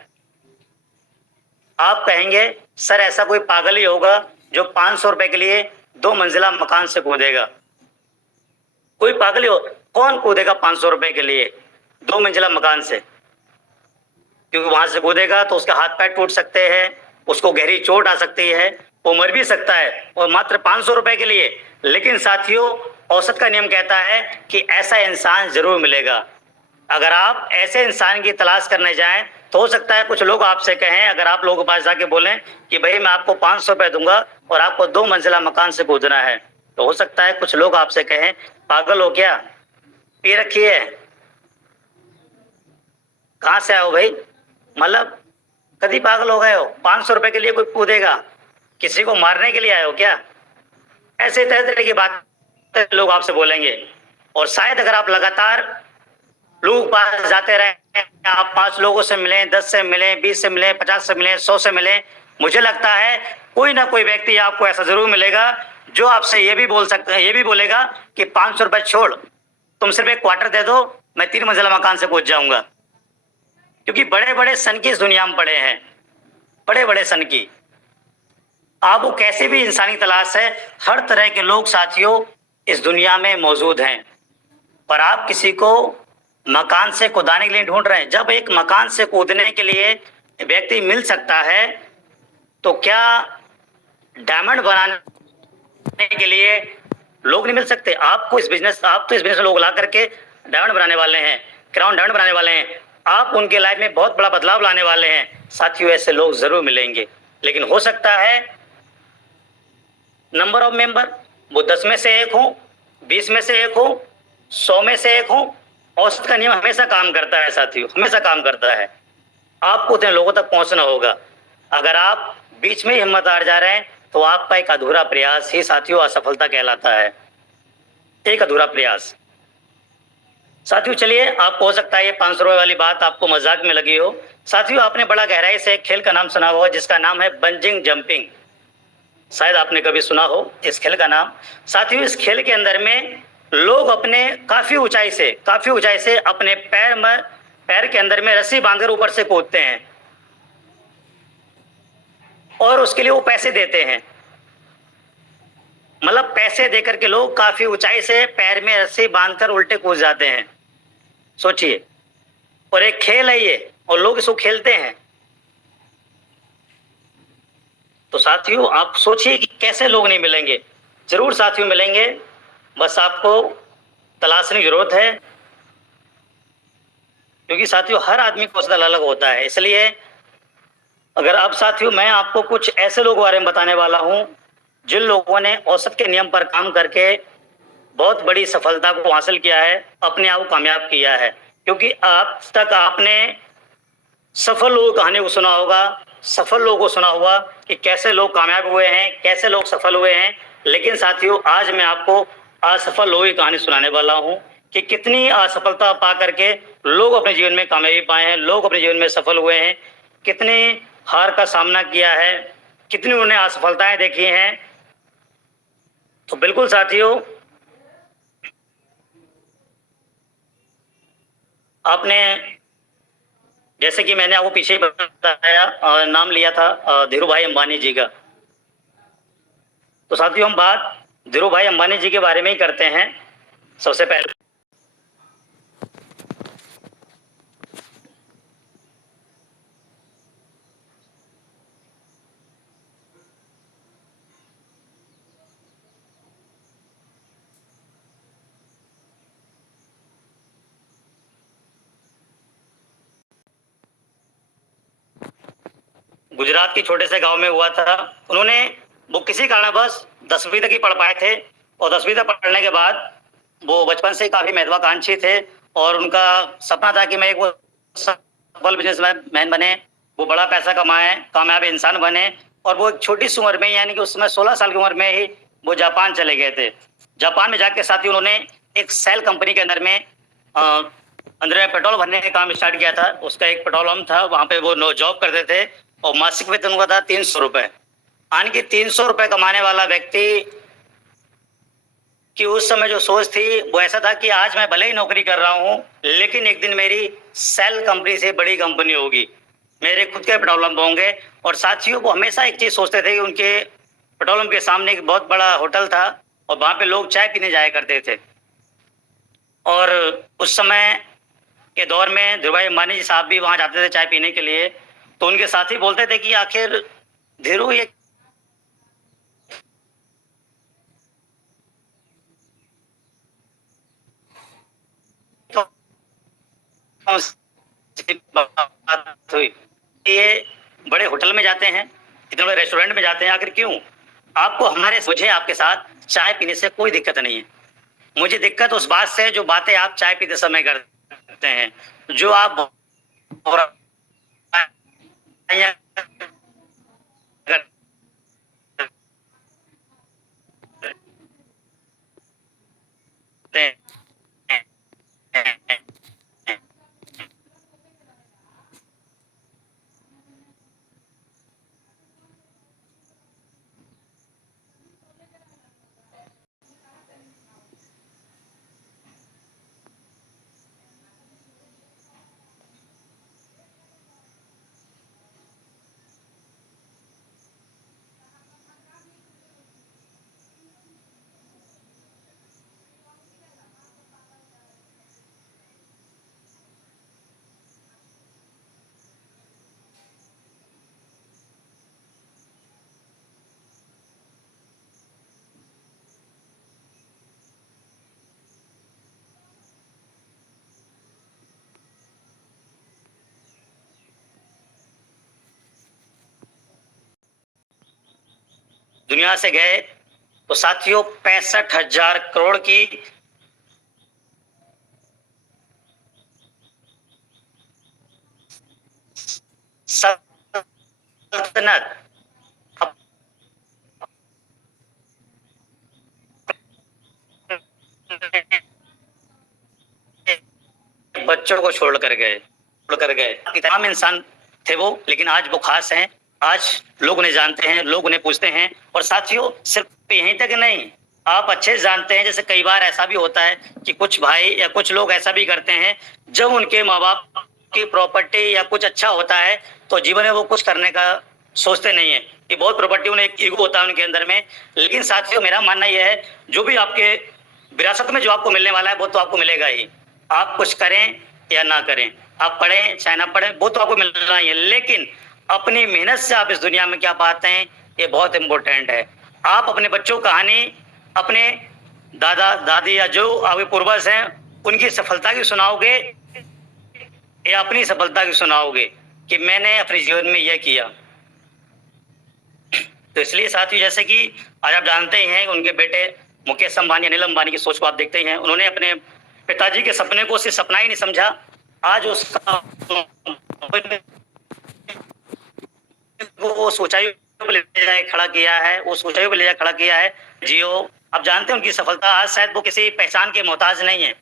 आप कहेंगे सर ऐसा कोई पागल ही होगा जो 500 रुपए के लिए 2 मंजिला मकान से कूदेगा। कोई पागल ही हो, कौन कूदेगा 500 रुपए के लिए 2 मंजिला मकान से? क्योंकि वहां से कूदेगा तो उसके हाथ पैर टूट सकते हैं, उसको गहरी चोट आ सकती है, वो मर भी सकता है, और मात्र 500 रुपए के लिए। लेकिन साथियों औसत का नियम कहता है कि ऐसा इंसान जरूर मिलेगा। अगर आप ऐसे इंसान की तलाश करने जाएं तो हो सकता है कुछ लोग आपसे कहें, अगर आप लोगों के पास जाके बोलें कि भाई मैं आपको 500 रुपए दूंगा और आपको 2 मंजिला मकान से कूदना है, तो हो सकता है कुछ लोग आपसे कहें पागल हो क्या, पी रखी है, कहां से आओ भाई, मतलब कभी पागल हो गए हो, 500 रुपए के लिए कोई कूदेगा, किसी को मारने के लिए आए हो क्या? ऐसे तरह तरह की बात लोग आपसे बोलेंगे। और शायद अगर आप लगातार लोग पास जाते रहे, आप 5 लोगों से मिलें, 10 से मिलें, 20 से मिलें, 50 से मिलें, 100 से मिलें, मुझे लगता है कोई ना कोई व्यक्ति आपको ऐसा जरूर मिलेगा जो आपसे ये भी बोलेगा कि 500 रुपए छोड़, तुम सिर्फ एक क्वार्टर दे दो, मैं 3 मंजिला मकान से कूद जाऊंगा। क्योंकि बड़े बड़े सन की इस दुनिया में पड़े हैं, बड़े बड़े सन की। आपको कैसे भी इंसानी तलाश है, हर तरह के लोग साथियों इस दुनिया में मौजूद हैं, पर आप किसी को मकान से कूदाने के लिए ढूंढ रहे हैं। जब एक मकान से कूदने के लिए व्यक्ति मिल सकता है तो क्या डायमंड बनाने के लिए लोग नहीं मिल सकते? आप तो इस बिजनेस में लोग ला करके डायमंड बनाने वाले हैं, क्राउन डायमंड बनाने वाले हैं, आप उनके लाइफ में बहुत बड़ा बदलाव लाने वाले हैं। साथियों ऐसे लोग जरूर मिलेंगे, लेकिन हो सकता है नंबर ऑफ मेंबर वो 10 में से 1 हो, 20 में से 1 हो, 100 में से 1 हो। औसत का नियम हमेशा काम करता है साथियों, हमेशा काम करता है। आपको उतने लोगों तक पहुंचना होगा। अगर आप बीच में ही हिम्मत हार जा रहे हैं तो आपका एक अधूरा प्रयास ही साथियों असफलता कहलाता है, एक अधूरा प्रयास। साथियों चलिए, आपको हो सकता है ये 500 रुपए वाली बात आपको मजाक में लगी हो। साथियों आपने बड़ा गहराई से एक खेल का नाम सुना होगा जिसका नाम है बंजिंग जंपिंग, शायद आपने कभी सुना हो इस खेल का नाम। साथियों इस खेल के अंदर में लोग अपने काफी ऊंचाई से अपने पैर के अंदर में रस्सी बांधकर ऊपर से कूदते हैं और उसके लिए वो पैसे देते हैं। मतलब पैसे देकर के लोग काफी ऊंचाई से पैर में रस्सी बांधकर उल्टे कूद जाते हैं। सोचिए, और एक खेल है ये, और लोग इसको खेलते हैं। तो साथियों, आप सोचिए कि कैसे लोग नहीं मिलेंगे। जरूर साथियों मिलेंगे, बस आपको तलाशने की जरूरत है, क्योंकि साथियों हर आदमी का कौशल अलग होता है। इसलिए अगर अब साथियों मैं आपको कुछ ऐसे लोगों के बारे में बताने वाला हूं जिन लोगों ने औसत के नियम पर काम करके बहुत बड़ी सफलता को हासिल किया है, अपने आप को कामयाब किया है। क्योंकि अब तक आपने सफल लोगों की कहानी को सुना होगा, सफल लोगों को सुना होगा कि कैसे लोग कामयाब हुए हैं, कैसे लोग सफल हुए हैं। लेकिन साथियों आज मैं आपको असफल लोगों की कहानी सुनाने वाला हूं कि कितनी असफलता पा करके लोग अपने जीवन में कामयाबी पाए हैं, लोग अपने जीवन में सफल हुए हैं, कितने हार का सामना किया है, कितनी उन्हें असफलताएं देखी हैं। तो बिल्कुल साथियों, आपने जैसे कि मैंने आपको पीछे बताया, नाम लिया था धीरू भाई अंबानी जी का। तो साथियों हम बात धीरू भाई अंबानी जी के बारे में ही करते हैं। सबसे पहले गुजरात के छोटे से गांव में हुआ था। वो किसी कारणवश 10वीं तक ही पढ़ पाए थे, और 10वीं तक पढ़ने के बाद वो बचपन से काफी महत्वाकांक्षी थे, और उनका सपना था कि मैं एक वो सफल बिजनेसमैन बने, वो बड़ा पैसा कमाए, कामयाब इंसान बने। और वो एक छोटी सी उम्र में, यानी कि उस समय 16 साल की उम्र में ही वो जापान चले गए थे। जापान में जाके साथ ही उन्होंने एक सेल कंपनी के अंदर में अंदर में पेट्रोल भरने का काम स्टार्ट किया था। उसका एक पेट्रोल पंप था, वहां पे वो जॉब करते थे, और मासिक वेतन उनका था 300 रुपए। यानी कि 300 रुपए कमाने वाला व्यक्ति कि उस समय जो सोच थी वो ऐसा था कि आज मैं भले ही नौकरी कर रहा हूं, लेकिन एक दिन मेरी सेल कंपनी से बड़ी कंपनी होगी, मेरे खुद के पेट्रोल पंप होंगे। और साथियों वो हमेशा एक चीज सोचते थे कि उनके पेट्रोल पंप के सामने एक बहुत बड़ा होटल था, और वहां पे लोग चाय पीने जाया करते थे। और उस समय के दौर में धीरू भाई अंबानी जी साहब भी वहां जाते थे चाय पीने के लिए। तो उनके साथी बोलते थे कि आखिर धीरू ये बात हुई, ये बड़े होटल में जाते हैं, इतने बड़े रेस्टोरेंट में जाते हैं, आखिर क्यों? आपको मुझे आपके साथ चाय पीने से कोई दिक्कत नहीं है। मुझे दिक्कत उस बात से जो बातें आप चाय पीते समय करते हैं, जो आप करते हैं। दुनिया से गए तो साथियों 65,000 करोड़ की सल्तनत बच्चों को छोड़ कर गए। तमाम इंसान थे वो, लेकिन आज वो खास हैं। आज लोग उन्हें जानते हैं, लोग उन्हें पूछते हैं। और साथियों सिर्फ यहीं तक नहीं, आप अच्छे से जानते हैं, जैसे कई बार ऐसा भी होता है कि कुछ भाई या कुछ लोग ऐसा भी करते हैं, जब उनके माँ-बाप की प्रॉपर्टी या कुछ अच्छा होता है, तो जीवन में वो कुछ करने का सोचते नहीं है। कि बहुत प्रॉपर्टी, उन्हें एक ईगो होता है उनके अंदर में। लेकिन साथियों, मेरा मानना ये है, जो भी आपके विरासत में जो आपको मिलने वाला है, वो तो आपको मिलेगा ही। आप कुछ करें या ना करें, आप पढ़ें चाहे ना पढ़ें, वो तो आपको मिलना ही है। लेकिन अपनी मेहनत से आप इस दुनिया में क्या पाते हैं, ये बहुत इम्पोर्टेंट है। आप अपने बच्चों को कहानी अपने दादा दादी या जो आपके पूर्वज हैं, उनकी सफलता की सुनाओगे या अपनी सफलता की सुनाओगे कि मैंने अपने जीवन में यह किया। तो इसलिए साथियों, जैसे कि आज आप जानते ही हैं, उनके बेटे मुकेश अंबानी, अनिल अंबानी की सोच को आप देखते ही हैं। उन्होंने अपने पिताजी के सपने को सिर्फ सपना ही नहीं समझा, आज उसका वो ऊंचाइयों पे ले जाए खड़ा किया है, उस ऊंचाइयों पे ले जाए खड़ा किया है। जियो, आप जानते हैं उनकी सफलता, आज शायद वो किसी पहचान के मोहताज नहीं है।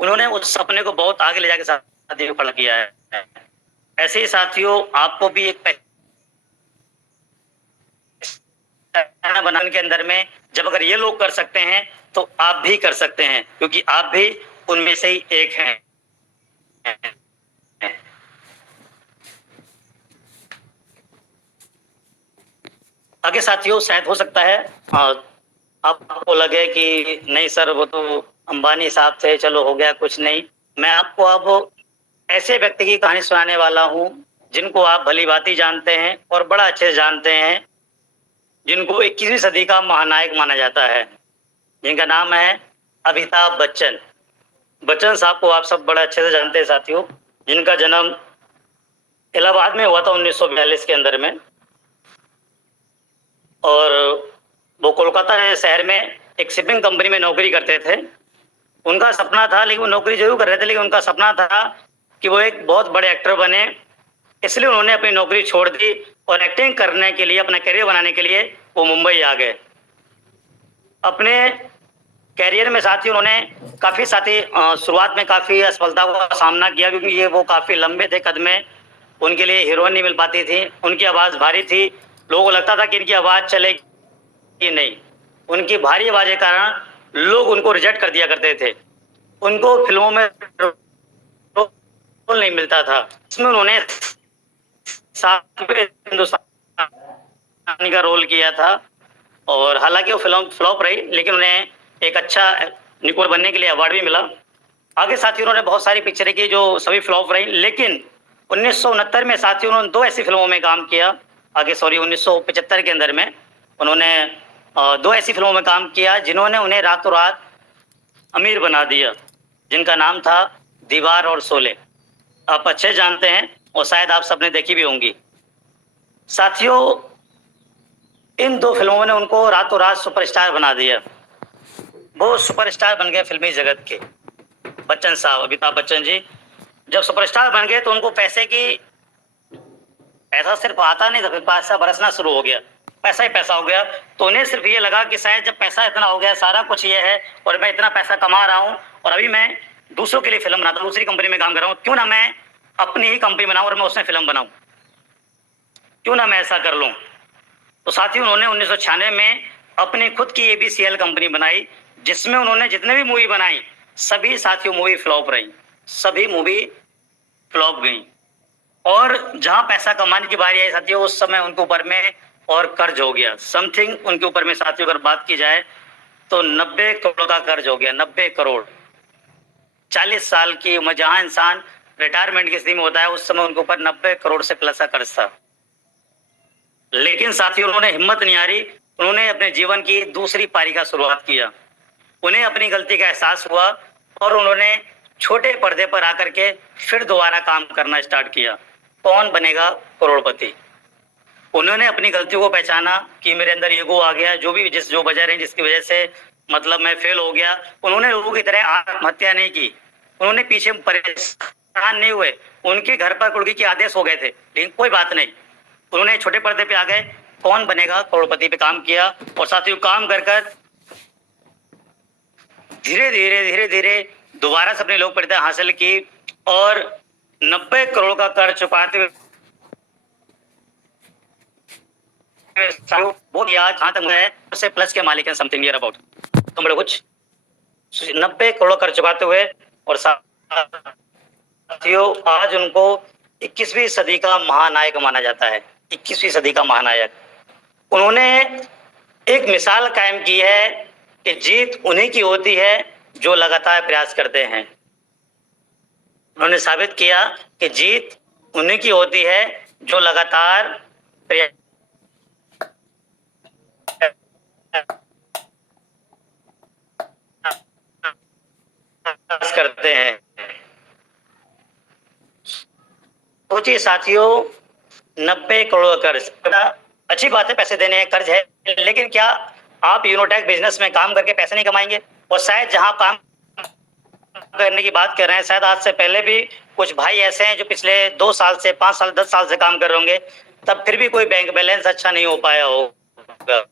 उन्होंने उस सपने को बहुत आगे ले जाकर साथियों खड़ा किया है। ऐसे ही साथियों, आपको भी एक पहचान बनाने के अंदर में, जब अगर ये लोग कर सकते हैं तो आप भी कर सकते हैं, क्योंकि आप भी उनमें से ही एक हैं। आगे साथियों, शायद हो सकता है आपको लगे कि नहीं सर, वो तो अंबानी साहब थे, चलो हो गया, कुछ नहीं। मैं आपको अब ऐसे व्यक्ति की कहानी सुनाने वाला हूँ, जिनको आप भली भांति जानते हैं और बड़ा अच्छे से जानते हैं, जिनको 21वीं सदी का महानायक माना जाता है, जिनका नाम है अमिताभ बच्चन। बच्चन साहब को आप सब बड़ा अच्छे से जानते हैं साथियों, जिनका जन्म इलाहाबाद में हुआ था 1942 के अंदर में, और वो कोलकाता शहर में एक शिपिंग कंपनी में नौकरी करते थे। उनका सपना था, लेकिन वो नौकरी जरूर कर रहे थे, लेकिन उनका सपना था कि वो एक बहुत बड़े एक्टर बने। इसलिए उन्होंने अपनी नौकरी छोड़ दी और एक्टिंग करने के लिए, अपना करियर बनाने के लिए वो मुंबई आ गए। अपने कैरियर में साथी उन्होंने काफ़ी साथी शुरुआत में काफ़ी असफलता का सामना किया, क्योंकि ये वो काफ़ी लंबे थे कद में, उनके लिए हीरोइन नहीं मिल पाती थी, उनकी आवाज़ भारी थी, लोगों को लगता था कि इनकी आवाज़ चलेगी नहीं। उनकी भारी आवाज़ के कारण लोग उनको रिजेक्ट कर दिया करते थे, उनको फिल्मों में रोल नहीं मिलता था। इसमें उन्होंने हिंदुस्तानी का रोल किया था, और हालांकि वो फिल्म फ्लॉप रही, लेकिन उन्हें एक अच्छा निकोल बनने के लिए अवार्ड भी मिला। आगे साथियों, उन्होंने बहुत सारी पिक्चरें की जो सभी फ्लॉप रही, लेकिन 1969 में साथियों उन्होंने 2 ऐसी फिल्मों में काम किया। 1975 के अंदर में उन्होंने 2 ऐसी फिल्मों में काम किया जिन्होंने उन्हें रातों रात अमीर बना दिया, जिनका नाम था दीवार और शोले। आप अच्छे जानते हैं और शायद आप सबने देखी भी होंगी। साथियों, इन 2 फिल्मों ने उनको रातों रात सुपरस्टार बना दिया। वो सुपरस्टार बन गए फिल्मी जगत के। बच्चन साहब, अमिताभ बच्चन जी जब सुपरस्टार बन गए, तो उनको पैसा सिर्फ आता नहीं था, फिर पैसा बरसना शुरू हो गया, पैसा ही पैसा हो गया। तो उन्हें सिर्फ ये लगा कि शायद जब पैसा इतना हो गया, सारा कुछ ये है, और मैं इतना पैसा कमा रहा हूँ, और अभी मैं दूसरों के लिए फिल्म बनाता हूँ, दूसरी कंपनी में काम कर रहा हूँ, क्यों ना मैं अपनी ही कंपनी बनाऊँ और मैं उसमें फिल्म बनाऊँ, क्यों ना मैं ऐसा कर लूँ। तो साथियों, उन्होंने 1996 में अपनी खुद की ABCL कंपनी बनाई, जिसमें उन्होंने जितने भी मूवी बनाई, सभी साथियों मूवी फ्लॉप रही, सभी मूवी फ्लॉप गई। और जहां पैसा कमाने की बारी आई साथियों, उस समय उनके ऊपर में और कर्ज हो गया, समथिंग उनके ऊपर में साथियों अगर बात की जाए तो 90 करोड़ का कर्ज हो गया। 90 करोड़, 40 साल की उम्र, जहां इंसान रिटायरमेंट की स्थिति में होता है, उस समय उनके ऊपर 90 करोड़ से प्लस का कर्ज था। लेकिन साथियों, उन्होंने हिम्मत नहीं हारी, उन्होंने अपने जीवन की दूसरी पारी का शुरुआत किया। उन्हें अपनी गलती का एहसास हुआ और उन्होंने छोटे पर्दे पर आकर के फिर दोबारा काम करना स्टार्ट किया। कौन बनेगा करोड़पति। उन्होंने अपनी गलतियों को पहचाना कि मेरे अंदर ईगो आ गया, जो वजह रही जिसकी वजह से मतलब मैं फेल हो गया। उन्होंने लोगों की तरह आत्महत्या नहीं की, उन्होंने पीछे परेशान नहीं हुए, उनके घर पर कुर्की के आदेश हो गए थे, लेकिन कोई बात नहीं, उन्होंने छोटे पर्दे पे आ गए, कौन बनेगा करोड़पति पे काम किया। और साथियों, काम कर कर धीरे धीरे दोबारा से अपनी लोकप्रियता हासिल की, और 90 करोड़ का कर्ज चुकाते हुए वो आज जहाँ तक है उससे प्लस के मालिक हैं समथिंग नियर अबाउट, तो बड़े कुछ 90 करोड़ कर चुकाते हुए, और साथियों आज उनको 21वीं सदी का महानायक माना जाता है। 21वीं सदी का महानायक। उन्होंने एक मिसाल कायम की है कि जीत उन्हीं की होती है जो लगातार प्रयास करते हैं। उन्होंने साबित किया कि जीत उन्हीं की होती है जो लगातार प्रयास करते हैं। सोचिए साथियों, 90 करोड़ कर्ज, अच्छी बात है, पैसे देने हैं, कर्ज है, लेकिन क्या आप यूनोटेक बिजनेस में काम करके पैसे नहीं कमाएंगे? और शायद जहां काम करने की बात कर रहे हैं, शायद आज से पहले भी कुछ भाई ऐसे हैं जो पिछले 2 साल से 5 साल 10 साल से काम कर रहे होंगे, तब फिर भी कोई बैंक बैलेंस अच्छा नहीं हो पाया होगा।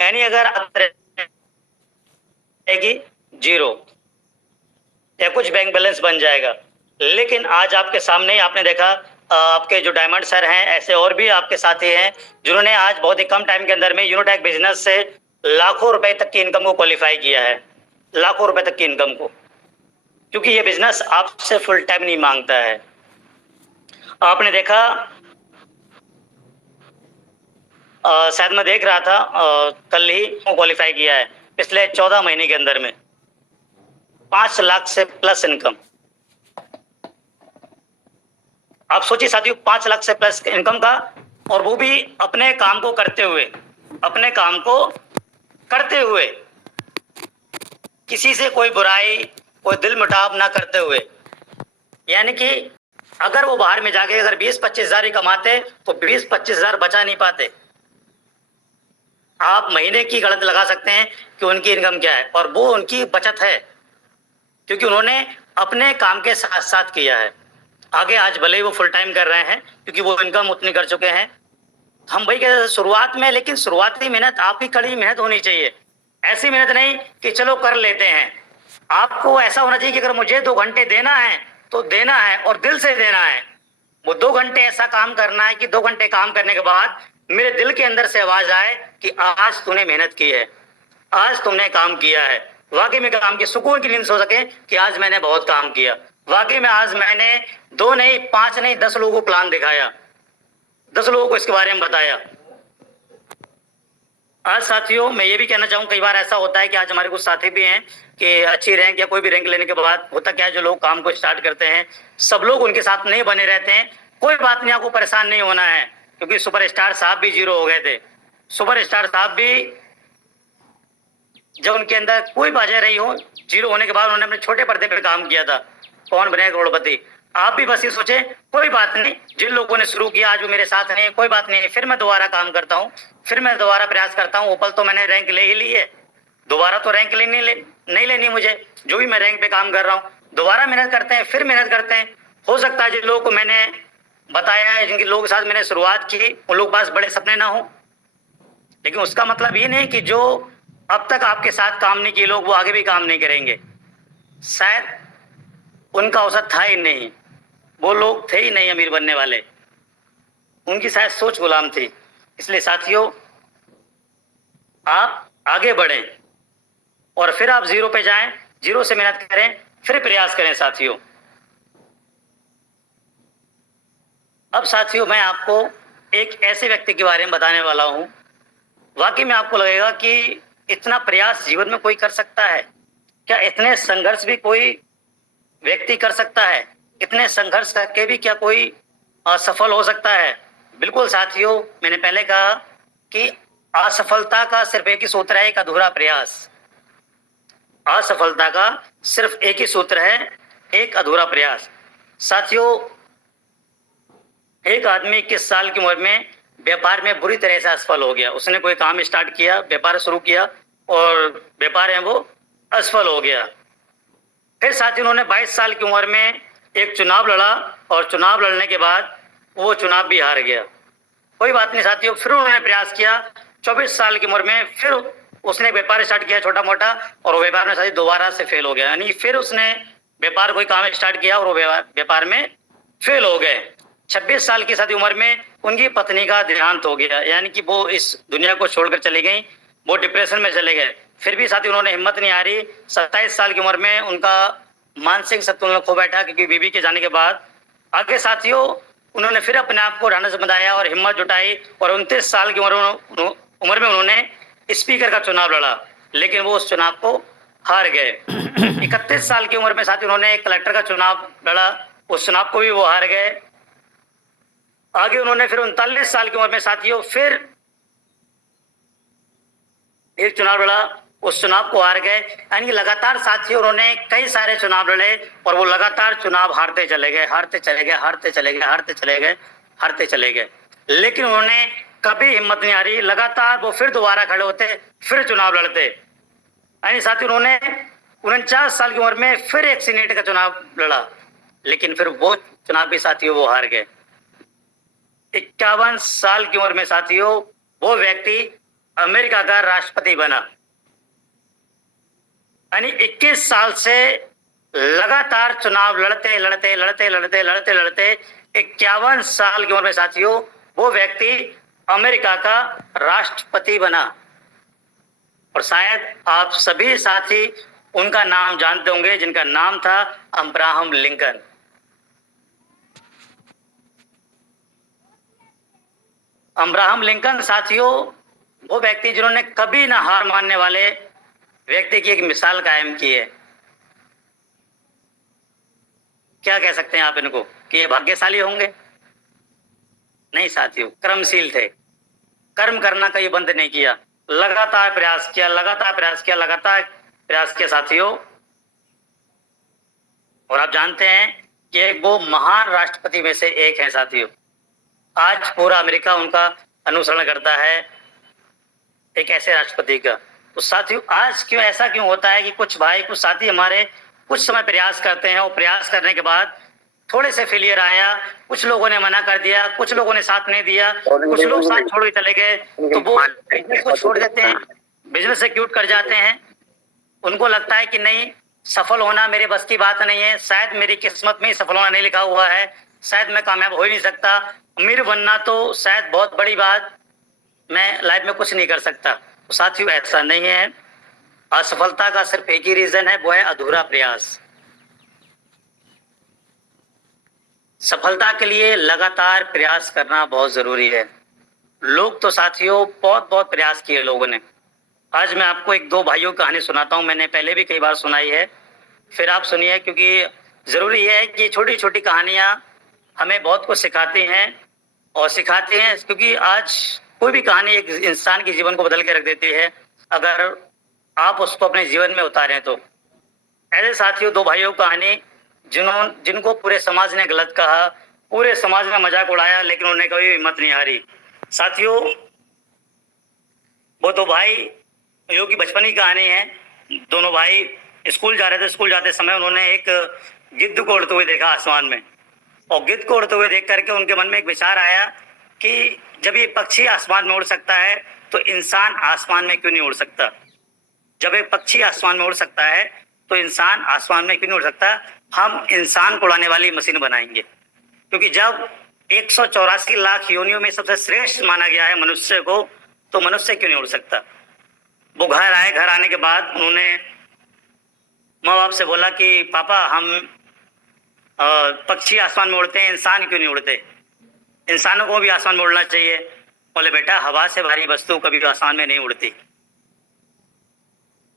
यानी अगर रहेगी जीरो या कुछ बैंक बैलेंस बन जाएगा। लेकिन आज आपके सामने ही आपने देखा, आपके जो डायमंड सर हैं, ऐसे और भी आपके साथी हैं जिन्होंने आज बहुत ही कम टाइम के अंदर में यूनोटेक बिजनेस से लाखों रुपए तक की इनकम को क्वालिफाई किया है, लाखों रुपए तक की इनकम को, क्योंकि ये बिजनेस आपसे फुल टाइम नहीं मांगता है। आपने देखा, शायद मैं देख रहा था कल ही क्वालिफाई किया है पिछले 14 महीने के अंदर में 5 लाख से प्लस इनकम। आप सोचिए साथियों, 5 लाख से प्लस इनकम का, और वो भी अपने काम को करते हुए, अपने काम को करते हुए, किसी से कोई बुराई, कोई दिल मुटाव ना करते हुए। यानी कि अगर वो बाहर में जाके अगर 20-25 हजार ही कमाते तो 20-25 हजार बचा नहीं पाते। आप महीने की गणित लगा सकते हैं कि उनकी इनकम क्या है, और वो उनकी बचत है, क्योंकि उन्होंने अपने काम के साथ साथ किया है। आगे आज भले ही वो फुल टाइम कर रहे हैं क्योंकि वो इनकम उतनी कर चुके हैं। हम भाई कहते हैं शुरुआत में, लेकिन शुरुआती मेहनत, आपकी कड़ी मेहनत होनी चाहिए। ऐसी मेहनत नहीं कि चलो कर लेते हैं। आपको ऐसा होना चाहिए कि अगर मुझे 2 घंटे देना है तो देना है, और दिल से देना है। वो 2 घंटे ऐसा काम करना है कि 2 घंटे काम करने के बाद मेरे दिल के अंदर से आवाज आए कि आज तूने मेहनत की है, आज तुमने काम किया है, वाकई में काम की सुकून की नींद सो सके कि आज मैंने बहुत काम किया, वाकई में आज मैंने 2 नहीं 5 नहीं 10 लोगों को प्लान दिखाया, 10 लोगों को इसके बारे में बताया। आज साथियों मैं ये भी कहना चाहूँ, कई बार ऐसा होता है कि आज हमारे कुछ साथी भी हैं कि अच्छी रैंक या कोई भी रैंक लेने के बाद होता क्या है, जो लोग काम को स्टार्ट करते हैं सब लोग उनके साथ नहीं बने रहते हैं। कोई बात नहीं, आपको परेशान नहीं होना है, क्योंकि सुपरस्टार साहब भी जीरो हो गए थे। सुपरस्टार साहब भी जब उनके अंदर कोई वजह रही हो, जीरो होने के बाद उन्होंने अपने छोटे पर्दे पे काम किया था, कौन बने करोड़पति। आप भी बस ये सोचे, कोई बात नहीं, जिन लोगों ने शुरू किया आज वो मेरे साथ नहीं, कोई बात नहीं, फिर मैं दोबारा काम करता हूँ, फिर मैं दोबारा प्रयास करता हूँ। ओपल तो मैंने रैंक ले ही ली है, दोबारा तो रैंक नहीं लेनी मुझे, जो भी मैं रैंक पे काम कर रहा हूँ। दोबारा मेहनत करते हैं, फिर मेहनत करते हैं। हो सकता है जिन लोगों को मैंने बताया है, जिनके लोगों के साथ मैंने शुरुआत की, उन लोगों के पास बड़े सपने ना हो, लेकिन उसका मतलब ये नहीं कि जो अब तक आपके साथ काम नहीं किए लोग वो आगे भी काम नहीं करेंगे। शायद उनका औसत था ही नहीं, वो लोग थे ही नहीं अमीर बनने वाले, उनकी शायद सोच गुलाम थी। इसलिए साथियों, आप आगे बढ़ें और फिर आप जीरो पे जाएं, जीरो से मेहनत करें, फिर प्रयास करें साथियों। अब साथियों मैं आपको एक ऐसे व्यक्ति के बारे में बताने वाला हूं, वाकई में आपको लगेगा कि इतना प्रयास जीवन में कोई कर सकता है क्या? इतने संघर्ष भी कोई व्यक्ति कर सकता है? इतने संघर्ष करके भी क्या कोई असफल हो सकता है? बिल्कुल साथियों, मैंने पहले कहा कि असफलता का सिर्फ एक ही सूत्र है, एक अधूरा प्रयास। असफलता का सिर्फ एक ही सूत्र है, एक अधूरा प्रयास। साथियों, एक आदमी 21 साल की उम्र में व्यापार में बुरी तरह से असफल हो गया। उसने कोई काम स्टार्ट किया, व्यापार शुरू किया, और व्यापार है वो असफल हो गया। फिर साथियों उन्होंने 22 साल की उम्र में एक चुनाव लड़ा, और चुनाव लड़ने के बाद वो चुनाव भी हार गया। कोई बात नहीं साथियों, फिर उन्होंने प्रयास किया। 24 साल की उम्र में फिर उसने व्यापार स्टार्ट किया छोटा मोटा, और वो व्यापार में साथी दोबारा से फेल हो गया। यानी फिर उसने व्यापार कोई काम स्टार्ट किया और वो व्यापार में फेल हो गए। 26 साल की साथी उम्र में उनकी पत्नी का देहांत हो गया, यानी कि वो इस दुनिया को छोड़कर चली गई, वो डिप्रेशन में चले गए। फिर भी साथी उन्होंने हिम्मत नहीं हारी। 27 साल की उम्र में उनका मानसिक संतुलन खो बैठा, क्योंकि बीवी के जाने के बाद। आगे साथियों उन्होंने फिर अपने आप को ढांढस बंधाया और हिम्मत जुटाई, और 29 साल की उम्र में उन्होंने स्पीकर का चुनाव लड़ा, लेकिन वो उस चुनाव को हार गए। 31 साल की उम्र में साथी उन्होंने एक कलेक्टर का चुनाव लड़ा, उस चुनाव को भी वो हार गए। आगे उन्होंने फिर 39 साल की उम्र में साथियों फिर एक चुनाव लड़ा, उस चुनाव को हार गए। यानी लगातार साथियों उन्होंने कई सारे चुनाव लड़े, और वो लगातार चुनाव हारते चले गए, हारते चले गए, हारते चले गए, हारते चले गए, हारते चले गए। लेकिन उन्होंने कभी हिम्मत नहीं हारी, लगातार वो फिर दोबारा खड़े होते, फिर चुनाव लड़ते। यानी साथियों उन्होंने 49 साल की उम्र में फिर एक सीनेट का चुनाव लड़ा, लेकिन फिर वो चुनाव भी साथियों वो हार गए। 51 साल की उम्र में साथियों वो व्यक्ति अमेरिका का राष्ट्रपति बना। यानी 21 साल से लगातार चुनाव लड़ते लड़ते लड़ते लड़ते लड़ते लड़ते 51 साल की उम्र में साथियों वो व्यक्ति अमेरिका का राष्ट्रपति बना। और शायद आप सभी साथी उनका नाम जानते होंगे, जिनका नाम था अब्राहम लिंकन। अब्राहम लिंकन साथियों वो व्यक्ति जिन्होंने कभी ना हार मानने वाले व्यक्ति की एक मिसाल कायम की है। क्या कह सकते हैं आप इनको कि ये भाग्यशाली होंगे? नहीं साथियों, कर्मशील थे, कर्म करना कहीं बंद नहीं किया, लगातार प्रयास किया, लगातार प्रयास किया, लगातार प्रयास किया साथियों। और आप जानते हैं कि वो महान राष्ट्रपति में से एक है साथियों। आज पूरा अमेरिका उनका अनुसरण करता है, एक ऐसे राष्ट्रपति का। तो साथियों आज क्यों ऐसा क्यों होता है कि कुछ भाई, कुछ साथी हमारे कुछ समय प्रयास करते हैं, और प्रयास करने के बाद थोड़े से फेलियर आया, कुछ लोगों ने मना कर दिया, कुछ लोगों ने साथ नहीं दिया, कुछ लोग साथ छोड़ के चले गए, तो वो बिजनेस को छोड़ देते हैं, बिजनेस से क्यूट कर जाते हैं। उनको लगता है कि नहीं, सफल होना मेरे बस की बात नहीं है, शायद मेरी किस्मत में ही सफल होना नहीं लिखा हुआ है, शायद मैं कामयाब हो ही नहीं सकता, अमीर बनना तो शायद बहुत बड़ी बात, मैं लाइफ में कुछ नहीं कर सकता। तो साथियों ऐसा नहीं है। असफलता का सिर्फ एक ही रीजन है, वो है अधूरा प्रयास। सफलता के लिए लगातार प्रयास करना बहुत जरूरी है। लोग तो साथियों बहुत बहुत प्रयास किए लोगों ने। आज मैं आपको एक दो भाइयों की कहानी सुनाता हूं, मैंने पहले भी कई बार सुनाई है, फिर आप सुनिए, क्योंकि जरूरी है कि छोटी छोटी कहानियां हमें बहुत कुछ सिखाती हैं, और सिखाती हैं क्योंकि आज कोई भी कहानी एक इंसान के जीवन को बदल के रख देती है, अगर आप उसको अपने जीवन में उतारें तो। ऐसे साथियों दो भाइयों की कहानी, जिनको पूरे समाज ने गलत कहा, पूरे समाज ने मजाक उड़ाया, लेकिन उन्होंने कभी हिम्मत नहीं हारी। साथियों वो दो भाई यो की बचपन की कहानी है। दोनों भाई स्कूल जा रहे थे, स्कूल जाते समय उन्होंने एक गिद्ध को उड़ते हुए देखा आसमान में, और गिद्ध को उड़ते हुए देख करके उनके मन में एक विचार आया कि जब ये पक्षी आसमान में उड़ सकता है तो इंसान आसमान में क्यों नहीं उड़ सकता। जब एक पक्षी आसमान में उड़ सकता है तो इंसान आसमान में क्यों नहीं उड़ सकता। हम इंसान को उड़ाने वाली मशीन बनाएंगे, क्योंकि जब 184 लाख योनियों में सबसे श्रेष्ठ माना गया है मनुष्य को, तो मनुष्य क्यों नहीं उड़ सकता। वो घर आए, घर आने के बाद उन्होंने माँ बाप से बोला कि पापा हम पक्षी आसमान में उड़ते हैं, इंसान क्यों नहीं उड़ते, इंसानों को भी आसमान में उड़ना चाहिए। बोले बेटा हवा से भारी वस्तु कभी आसमान में नहीं उड़ती,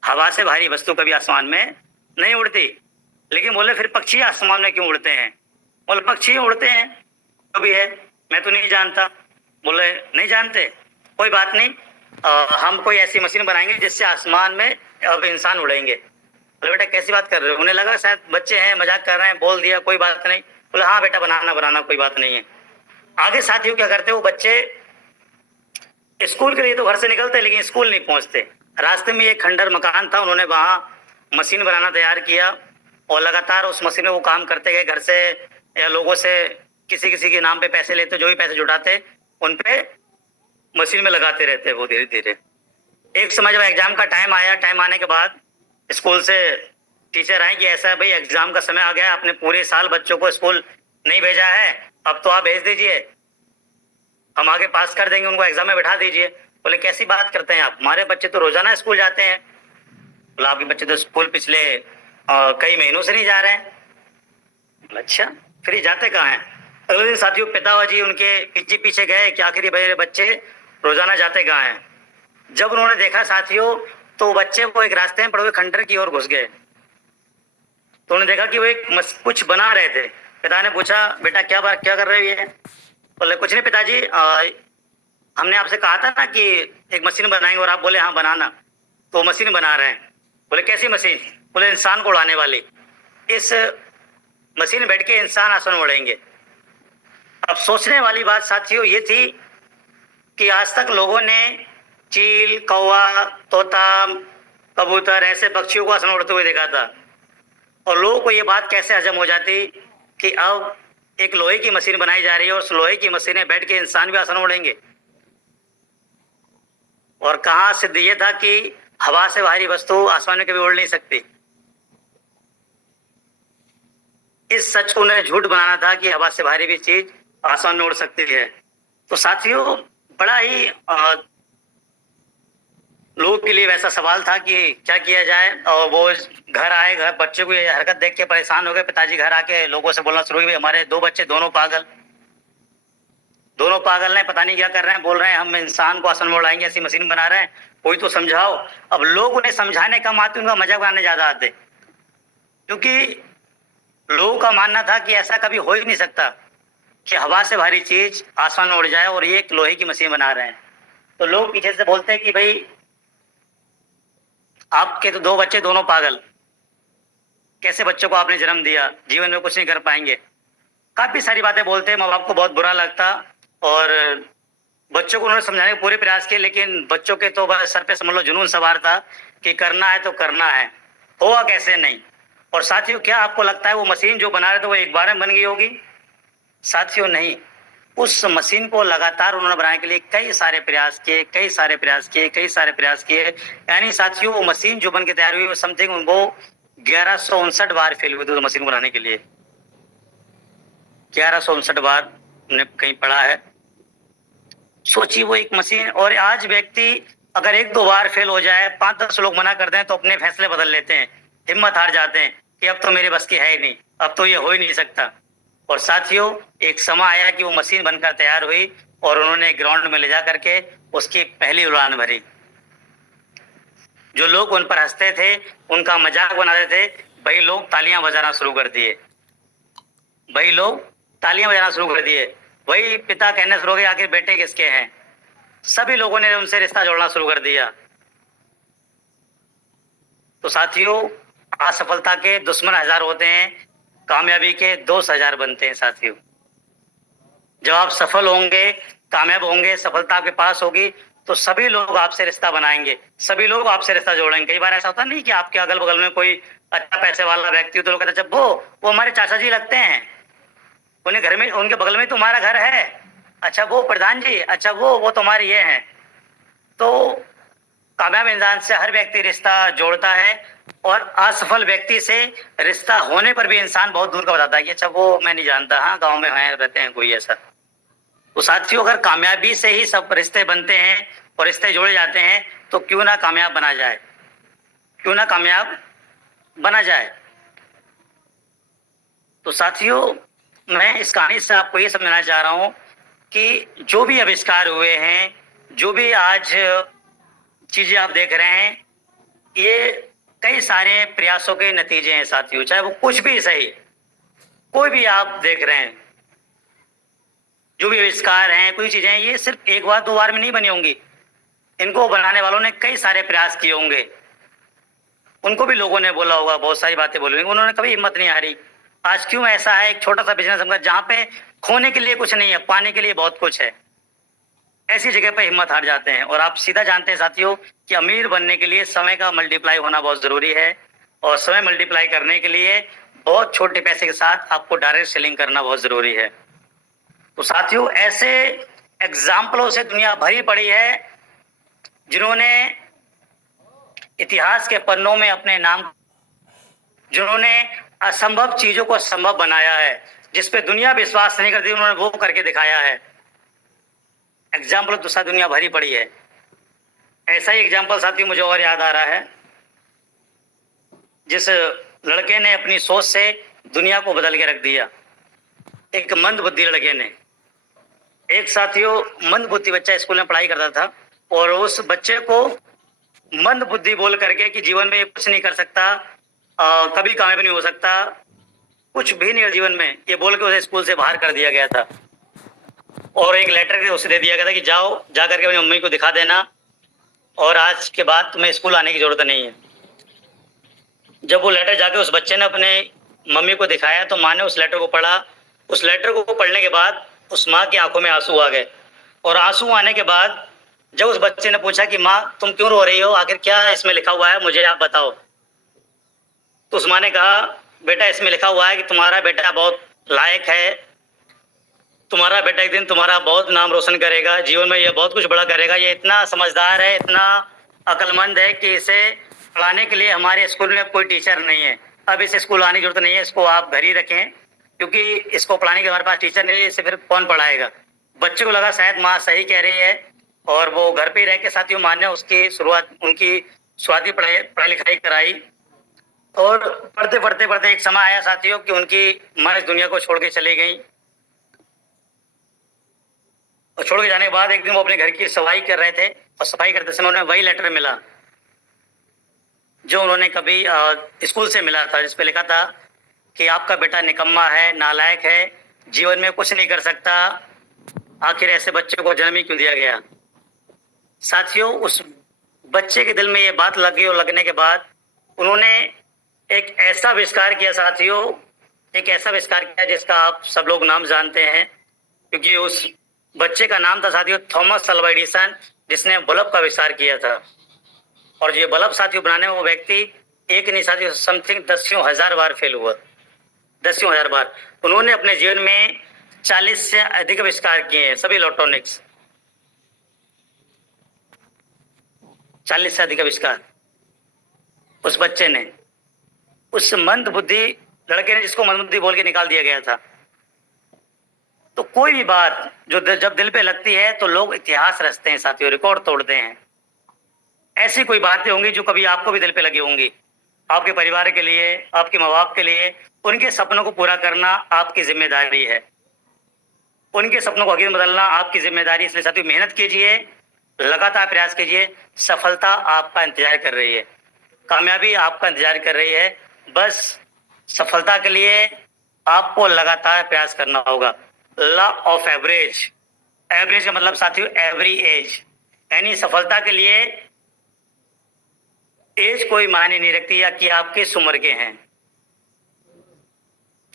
हवा से भारी वस्तु कभी आसमान में नहीं उड़ती। लेकिन बोले फिर पक्षी आसमान में क्यों उड़ते हैं। बोले पक्षी उड़ते हैं जो भी है, मैं तो नहीं जानता। बोले नहीं जानते, कोई बात नहीं, हम कोई ऐसी मशीन बनाएंगे जिससे आसमान में अब इंसान उड़ेंगे। बोले बेटा कैसी बात कर रहे हो। उन्हें लगा शायद बच्चे हैं, मजाक कर रहे हैं, बोल दिया कोई बात नहीं। बोले हाँ बेटा बनाना बनाना कोई बात नहीं है। आगे साथियों क्या करते, वो बच्चे स्कूल के लिए तो घर से निकलते लेकिन स्कूल नहीं पहुंचते। रास्ते में एक खंडर मकान था, उन्होंने वहां मशीन बनाना तैयार किया, और लगातार उस मशीन में वो काम करते गए। घर से या लोगों से किसी किसी के नाम पे पैसे लेते, जो भी पैसे जुटाते उन पे मशीन में लगाते रहते वो धीरे धीरे। एक समय जब एग्जाम का टाइम आया, टाइम आने के बाद स्कूल से टीचर आए कि ऐसा है भाई एग्जाम का समय आ गया है, आपने पूरे साल बच्चों को स्कूल नहीं भेजा है, अब तो आप भेज दीजिए। हम आगे पास कर देंगे, उनको एग्जाम में बैठा दीजिए। बोले कैसी बात करते हैं आप, हमारे बच्चे तो रोजाना स्कूल जाते हैं। बोला आपके बच्चे तो स्कूल पिछले कई महीनों से नहीं जा रहे हैं। बोला अच्छा, फिर ये जाते कहाँ हैं? अगले दिन साथियों पिताजी उनके पीछे पीछे गए कि आखिर ये मेरे बच्चे रोजाना जाते कहाँ हैं। जब उन्होंने देखा साथियों, तो बच्चे वो एक रास्ते में पड़े हुए खंडर की ओर घुस गए। तो उन्होंने देखा कि वो एक कुछ बना रहे थे। पिता ने पूछा बेटा क्या कर रहे हो ये? बोले कुछ नहीं पिताजी, हमने आपसे कहा था ना कि एक मशीन बनाएंगे और आप बोले हाँ बनाना, तो मशीन बना रहे हैं। बोले कैसी मशीन? बोले इंसान को उड़ाने वाली। इस मशीन में बैठ के इंसान आसमान में उड़ेंगे। अब सोचने वाली बात साथियों ये थी कि आज तक लोगों ने चील, कौवा, तोता, कबूतर ऐसे पक्षियों को आसमान उड़ते हुए देखा था, और लोगों को ये बात कैसे हजम हो जाती कि अब एक लोहे की मशीन बनाई जा रही है और उस लोहे की मशीन में बैठ के इंसान भी आसमान में उड़ेंगे। और कहाँ सिद्ध ये था कि हवा से भारी वस्तु आसमान में कभी उड़ नहीं सकती। इस सच को उन्हें झूठ बनाना था कि हवा से भारी भी चीज आसमान में उड़ सकती है। तो साथियों बड़ा ही लोगों के लिए वैसा सवाल था कि क्या किया जाए। और वो घर आए, घर बच्चे को ये हरकत देख के परेशान हो गए। पिताजी घर आके लोगों से बोलना शुरू हुए, हमारे दो बच्चे दोनों पागल हैं, पता नहीं क्या कर रहे हैं, बोल रहे हैं हम इंसान को आसमान में उड़ाएंगे, ऐसी मशीन बना रहे हैं, कोई तो समझाओ। अब लोग उन्हें समझाने कम आते, उनका मजाक बनाने ज्यादा आते, क्योंकि लोगों का मानना था कि ऐसा कभी हो ही नहीं सकता कि हवा से भारी चीज आसमान में उड़ जाए और ये एक लोहे की मशीन बना रहे हैं। तो लोग पीछे से बोलते हैं कि भाई आपके तो दो बच्चे दोनों पागल, कैसे बच्चों को आपने जन्म दिया, जीवन में कुछ नहीं कर पाएंगे। काफी सारी बातें बोलते हैं। माँ बाप को बहुत बुरा लगता और बच्चों को उन्होंने समझाने के पूरे प्रयास किए, लेकिन बच्चों के तो बस सर पे समझ लो जुनून सवार था कि करना है तो करना है, होगा कैसे नहीं। और साथियों क्या आपको लगता है वो मशीन जो बना रहे थे वो एक बार में बन गई होगी? साथियों नहीं, उस मशीन को लगातार उन्होंने बनाने के लिए कई सारे प्रयास किए। यानी साथियों वो मशीन जो बन के तैयार हुई वो समथिंग वो 1159 बार फेल हुई थी उस मशीन को बनाने के लिए। 1159 बार हमने कहीं पढ़ा है। सोचिए वो एक मशीन। और आज व्यक्ति अगर एक दो बार फेल हो जाए, 5-10 लोग मना कर दें तो अपने फैसले बदल लेते हैं, हिम्मत हार जाते हैं कि अब तो मेरे बस की है ही नहीं, अब तो ये हो ही नहीं सकता। और साथियों एक समय आया कि वो मशीन बनकर तैयार हुई और उन्होंने ग्राउंड में ले जा करके उसकी पहली उड़ान भरी। जो लोग उन पर हंसते थे, उनका मजाक बनाते थे, वही लोग तालियां बजाना शुरू कर दिए। वही पिता कहने शुरू हो गए आखिर बेटे किसके हैं। सभी लोगों ने उनसे रिश्ता जोड़ना शुरू कर दिया। तो साथियों असफलता के दुश्मन 1000 होते हैं, कामयाबी के दोस्त 1000 बनते हैं। साथियों जब आप सफल होंगे, कामयाब होंगे, सफलता आपके पास होगी, तो सभी लोग आपसे रिश्ता बनाएंगे, सभी लोग आपसे रिश्ता जोड़ेंगे। कई बार ऐसा होता नहीं कि आपके अगल बगल में कोई अच्छा पैसे वाला व्यक्ति हो तो लोग कहते हैं वो हमारे चाचा जी लगते हैं, उन्हें घर में उनके बगल में तुम्हारा घर है, अच्छा वो प्रधान जी, अच्छा वो तुम्हारे ये हैं। तो कामयाब इंसान से हर व्यक्ति रिश्ता जोड़ता है और असफल व्यक्ति से रिश्ता होने पर भी इंसान बहुत दूर का बताता है कि अच्छा वो मैं नहीं जानता, हाँ गांव में है रहते हैं कोई ऐसा। तो साथियों अगर कामयाबी से ही सब रिश्ते बनते हैं और रिश्ते जोड़े जाते हैं तो क्यों ना कामयाब बना जाए। तो साथियों मैं इस कहानी से आपको ये समझाना चाह रहा हूं कि जो भी आविष्कार हुए हैं, जो भी आज चीजें आप देख रहे हैं, ये कई सारे प्रयासों के नतीजे हैं साथियों। चाहे वो कुछ भी सही, कोई भी आप देख रहे हैं, जो भी आविष्कार हैं, कोई चीजें हैं, ये सिर्फ एक बार दो बार में नहीं बनी होंगी। इनको बनाने वालों ने कई सारे प्रयास किए होंगे, उनको भी लोगों ने बोला होगा, बहुत सारी बातें बोली होंगी, उन्होंने कभी हिम्मत नहीं हारी। आज क्यों ऐसा है, एक छोटा सा बिजनेस समझा जहां पे खोने के लिए कुछ नहीं है, पाने के लिए बहुत कुछ है, ऐसी जगह पे हिम्मत हार जाते हैं। और आप सीधा जानते हैं साथियों कि अमीर बनने के लिए समय का मल्टीप्लाई होना बहुत जरूरी है, और समय मल्टीप्लाई करने के लिए बहुत छोटे पैसे के साथ आपको डायरेक्ट सेलिंग करना बहुत जरूरी है। तो साथियों ऐसे एग्जाम्पलों से दुनिया भरी पड़ी है जिन्होंने इतिहास के पन्नों में अपने नाम, जिन्होंने असंभव चीजों को संभव बनाया है, जिस पे दुनिया विश्वास नहीं करती उन्होंने वो करके दिखाया है। एग्जाम्पल दूसरा दुनिया भरी पड़ी है। ऐसा ही एग्जाम्पल साथी मुझे और याद आ रहा है, जिस लड़के ने अपनी सोच से दुनिया को बदल के रख दिया, एक मंद बुद्धि लड़के ने। एक साथियों मंद बुद्धि बच्चा स्कूल में पढ़ाई करता था और उस बच्चे को मंद बुद्धि बोल करके कि जीवन में कुछ नहीं कर सकता, कभी कामयाब नहीं हो सकता, कुछ भी नहीं है जीवन में, ये बोल के उसे स्कूल से बाहर कर दिया गया था। और एक लेटर उसे दे दिया गया था कि जाओ जा करके अपनी मम्मी को दिखा देना और आज के बाद तुम्हें स्कूल आने की जरूरत नहीं है। जब वो लेटर जाके उस बच्चे ने अपने मम्मी को दिखाया तो माँ ने उस लेटर को पढ़ा। उस लेटर को पढ़ने के बाद उस माँ की आंखों में आंसू आ गए और आंसू आने के बाद जब उस बच्चे ने पूछा कि माँ तुम क्यों रो रही हो, आखिर क्या इसमें लिखा हुआ है, मुझे आप बताओ। तो उस माँ ने कहा बेटा इसमें लिखा हुआ है कि तुम्हारा बेटा बहुत लायक है, तुम्हारा बेटा एक दिन तुम्हारा बहुत नाम रोशन करेगा, जीवन में ये बहुत कुछ बड़ा करेगा, ये इतना समझदार है, इतना अक्लमंद है कि इसे पढ़ाने के लिए हमारे स्कूल में कोई टीचर नहीं है, अब इसे स्कूल आने की जरूरत नहीं है, इसको आप घर ही रखें क्योंकि इसको पढ़ाने के लिए हमारे पास टीचर नहीं है, इसे फिर कौन पढ़ाएगा। बच्चे को लगा शायद माँ सही कह रही है और वो घर पे ही रह के साथियों माँ ने उसकी शुरुआत उनकी शुरुआती पढ़ाई लिखाई कराई। और पढ़ते पढ़ते पढ़ते एक समय आया साथियों कि उनकी माँ इस दुनिया को छोड़ के चली गई और छोड़ के जाने के बाद एक दिन वो अपने घर की सफाई कर रहे थे और सफाई करते समय उन्हें वही लेटर मिला जो उन्होंने कभी स्कूल से मिला था, जिस पे लिखा था कि आपका बेटा निकम्मा है, नालायक है, जीवन में कुछ नहीं कर सकता, आखिर ऐसे बच्चे को जन्म ही क्यों दिया गया। साथियों उस बच्चे के दिल में ये बात लगी और लगने के बाद उन्होंने एक ऐसा आविष्कार किया साथियों, एक ऐसा आविष्कार किया जिसका आप सब लोग नाम जानते हैं, क्योंकि उस बच्चे का नाम था साथियों थॉमस अल्वा एडिसन, जिसने बल्ब का आविष्कार किया था। और ये बल्ब साथियों बनाने में वो व्यक्ति एक नहीं साथियों समथिंग 10,000 बार फेल हुआ, 10,000 बार। उन्होंने अपने जीवन में 40 से अधिक आविष्कार किए हैं, सभी इलेक्ट्रॉनिक्स, 40 से अधिक आविष्कार उस बच्चे ने, उस मंद बुद्धि लड़के ने, जिसको मंद बुद्धि बोल के निकाल दिया गया था। तो कोई भी बात जो जब दिल पे लगती है तो लोग इतिहास रचते हैं साथियों, रिकॉर्ड तोड़ते हैं। ऐसी कोई बातें होंगी जो कभी आपको भी दिल पे लगी होंगी, आपके परिवार के लिए, आपके माँ बाप के लिए, उनके सपनों को पूरा करना आपकी जिम्मेदारी है, उनके सपनों को हकीकत बदलना आपकी जिम्मेदारी। इसलिए साथियों मेहनत कीजिए, लगातार प्रयास कीजिए, सफलता आपका इंतजार कर रही है, कामयाबी आपका इंतजार कर रही है। बस सफलता के लिए आपको लगातार प्रयास करना होगा। लॉ ऑफ एवरेज, एवरेज का मतलब साथियों एवरी एज, यानी सफलता के लिए एज कोई मायने नहीं रखती या कि आप किस उम्र के हैं।